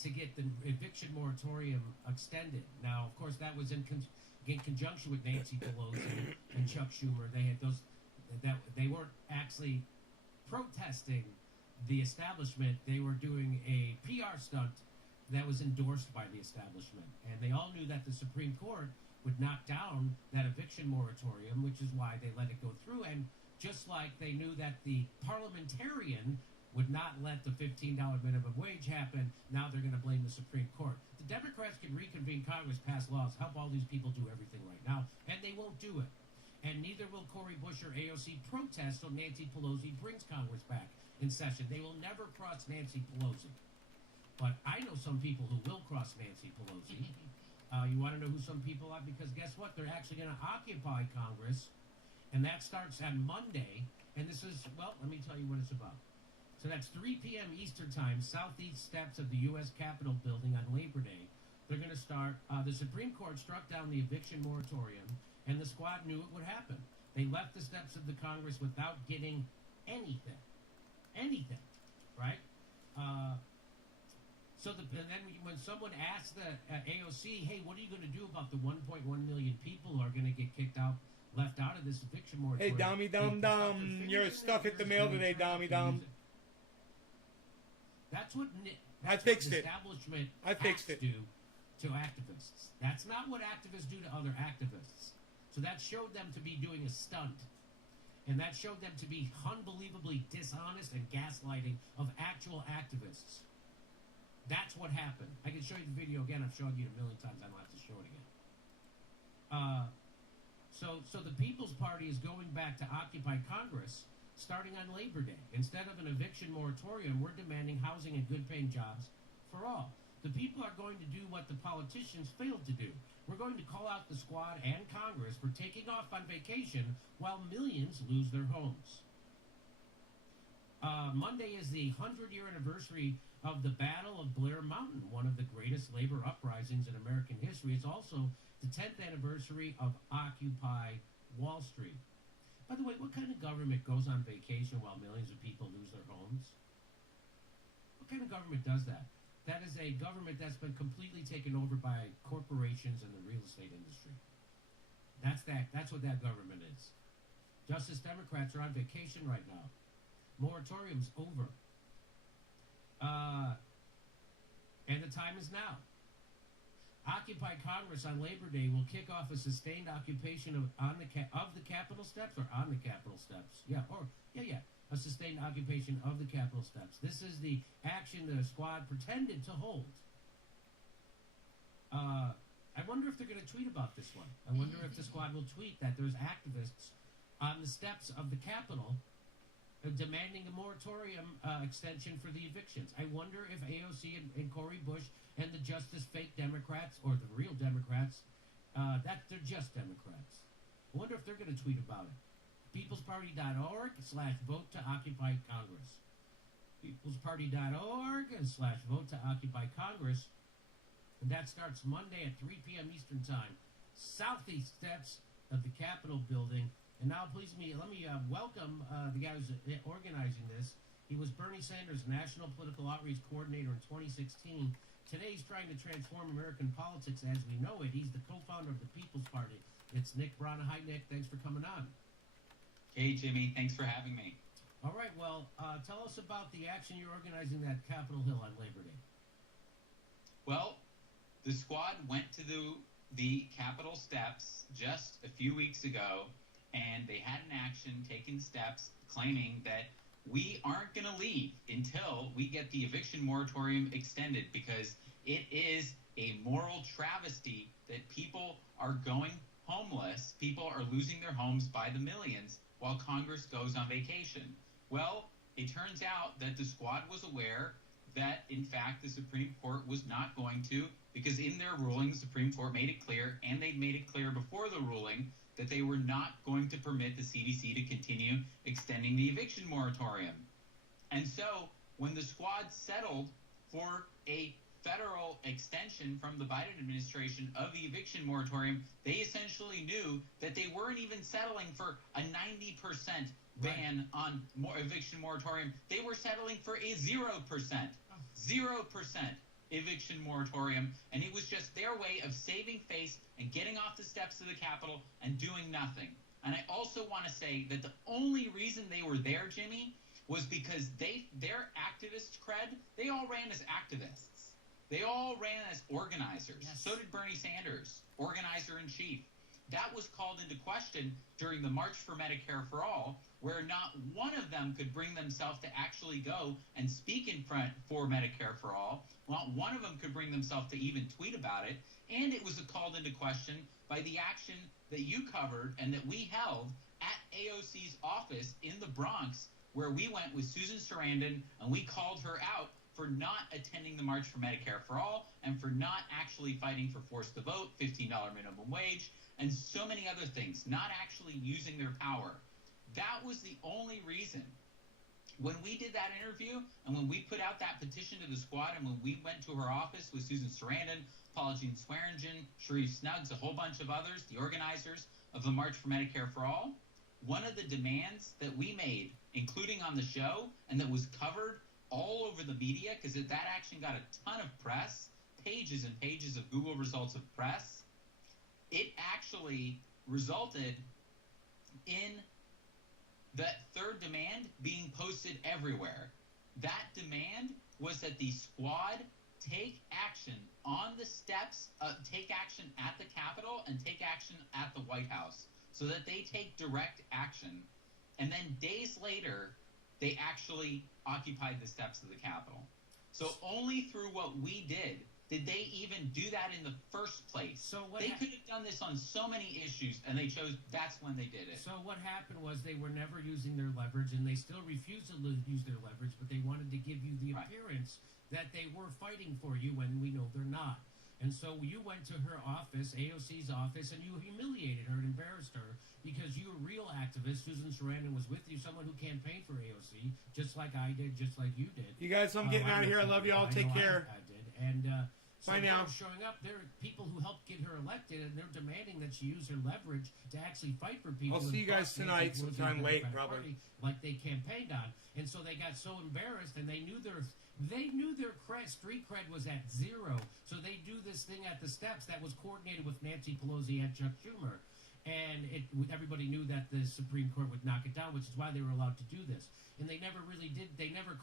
to get the eviction moratorium extended. Now, of course, that was in conjunction with Nancy Pelosi and Chuck Schumer. They had those... that they weren't actually protesting the establishment. They were doing a PR stunt that was endorsed by the establishment. And they all knew that the Supreme Court would knock down that eviction moratorium, which is why they let it go through. And just like they knew that the parliamentarian would not let the $15 minimum wage happen, now they're going to blame the Supreme Court. The Democrats can reconvene Congress, pass laws, help all these people do everything right now, and they won't do it. And neither will Cory Bush or AOC protest till Nancy Pelosi brings Congress back in session. They will never cross Nancy Pelosi. But I know some people who will cross Nancy Pelosi. You want to know who some people are? Because guess what? They're actually going to occupy Congress, and that starts on Monday. And this is, well, let me tell you what it's about. So that's 3 p.m. Eastern Time, southeast steps of the U.S. Capitol building on Labor Day. They're going to start. The Supreme Court struck down the eviction moratorium, and the squad knew it would happen. They left the steps of the Congress without getting anything. Anything, right? And then when someone asked the AOC, hey, what are you going to do about the 1.1 million people who are going to get kicked out, left out of this eviction moratorium? Hey, Dommy Dum Dum, your stuff hit the mail today, Dommy Dum. That's what I fixed the it. establishment I fixed it. do to activists. That's not what activists do to other activists. So that showed them to be doing a stunt. And that showed them to be unbelievably dishonest and gaslighting of actual activists. That's what happened. I can show you the video again. I've shown you it a million times. I don't have to show it again. So the People's Party is going back to occupy Congress starting on Labor Day. Instead of an eviction moratorium, we're demanding housing and good-paying jobs for all. The people are going to do what the politicians failed to do. We're going to call out the squad and Congress for taking off on vacation while millions lose their homes. Monday is the 100-year anniversary of the Battle of Blair Mountain, one of the greatest labor uprisings in American history. It's also the 10th anniversary of Occupy Wall Street. By the way, what kind of government goes on vacation while millions of people lose their homes? What kind of government does that? That is a government that's been completely taken over by corporations and the real estate industry. That's what that government is. Justice Democrats are on vacation right now. Moratorium's over. And the time is now. Occupy Congress on Labor Day will kick off a sustained occupation of the Capitol steps or on the Capitol steps. A sustained occupation of the Capitol steps. This is the action the squad pretended to hold. I wonder if they're going to tweet about this one. I wonder if the squad will tweet that there's activists on the steps of the Capitol demanding a moratorium extension for the evictions. I wonder if AOC and Cory Bush and the Justice fake Democrats, or the real Democrats, that they're just Democrats. I wonder if they're going to tweet about it. peoplesparty.org/vote to occupy Congress. peoplesparty.org/vote to occupy Congress. And that starts Monday at 3 p.m. Eastern Time. Southeast steps of the Capitol building. And now, please, let me welcome the guy who's organizing this. He was Bernie Sanders' National Political Outreach Coordinator in 2016. Today, he's trying to transform American politics as we know it. He's the co-founder of the People's Party. It's Nick Brana. Hi, Nick. Thanks for coming on. Hey, Jimmy. Thanks for having me. All right. Well, tell us about the action you're organizing at Capitol Hill on Labor Day. Well, the squad went to the Capitol steps just a few weeks ago, and they had an action taking steps claiming that we aren't going to leave until we get the eviction moratorium extended, because it is a moral travesty that people are going homeless. People are losing their homes by the millions while Congress goes on vacation. Well, it turns out that the squad was aware that, in fact, the Supreme Court was not going to, because in their ruling, the Supreme Court made it clear, and they'd made it clear before the ruling, that they were not going to permit the CDC to continue extending the eviction moratorium. And so, when the squad settled for a federal extension from the Biden administration of the eviction moratorium, they essentially knew that they weren't even settling for a 90% ban on eviction moratorium. They were settling for a 0% eviction moratorium, and it was just their way of saving face and getting off the steps of the Capitol and doing nothing. And I also want to say that the only reason they were there, Jimmy, was because their activist cred, they all ran as activists. They all ran as organizers. Yes. So did Bernie Sanders, organizer-in-chief. That was called into question during the March for Medicare for All, where not one of them could bring themselves to actually go and speak in front for Medicare for All. Not one of them could bring themselves to even tweet about it. And it was called into question by the action that you covered and that we held at AOC's office in the Bronx, where we went with Susan Sarandon and we called her out for not attending the March for Medicare for All and for not actually fighting for forced to vote, $15 minimum wage, and so many other things, not actually using their power. That was the only reason. When we did that interview and when we put out that petition to the squad and when we went to her office with Susan Sarandon, Paula Jean Swearingen, Sharif Snuggs, a whole bunch of others, the organizers of the March for Medicare for All, one of the demands that we made, including on the show, and that was covered all over the media, because that action got a ton of press, pages and pages of Google results of press, it actually resulted in that third demand being posted everywhere. That demand was that the squad take action on the steps, take action at the Capitol and take action at the White House, so that they take direct action. And then days later, they actually occupied the steps of the Capitol. So only through what we did they even do that in the first place. So they could have done this on so many issues, and they chose, that's when they did it. So what happened was they were never using their leverage, and they still refused to use their leverage, but they wanted to give you the appearance that they were fighting for you when we know they're not. And so you went to her office, AOC's office, and you humiliated her and embarrassed her because you were a real activist. Susan Sarandon was with you, someone who campaigned for AOC, just like I did, just like you did. You guys, I'm getting out of here. I love you all. Take care. I did. And so bye now. Showing up, there are people who helped get her elected, and they're demanding that she use her leverage to actually fight for people. I'll see you guys tonight, sometime late, probably. Like they campaigned on, and so they got so embarrassed, and they knew their street cred was at zero. So they do this thing at the steps that was coordinated with Nancy Pelosi and Chuck Schumer, and everybody knew that the Supreme Court would knock it down, which is why they were allowed to do this. And they never really did. They never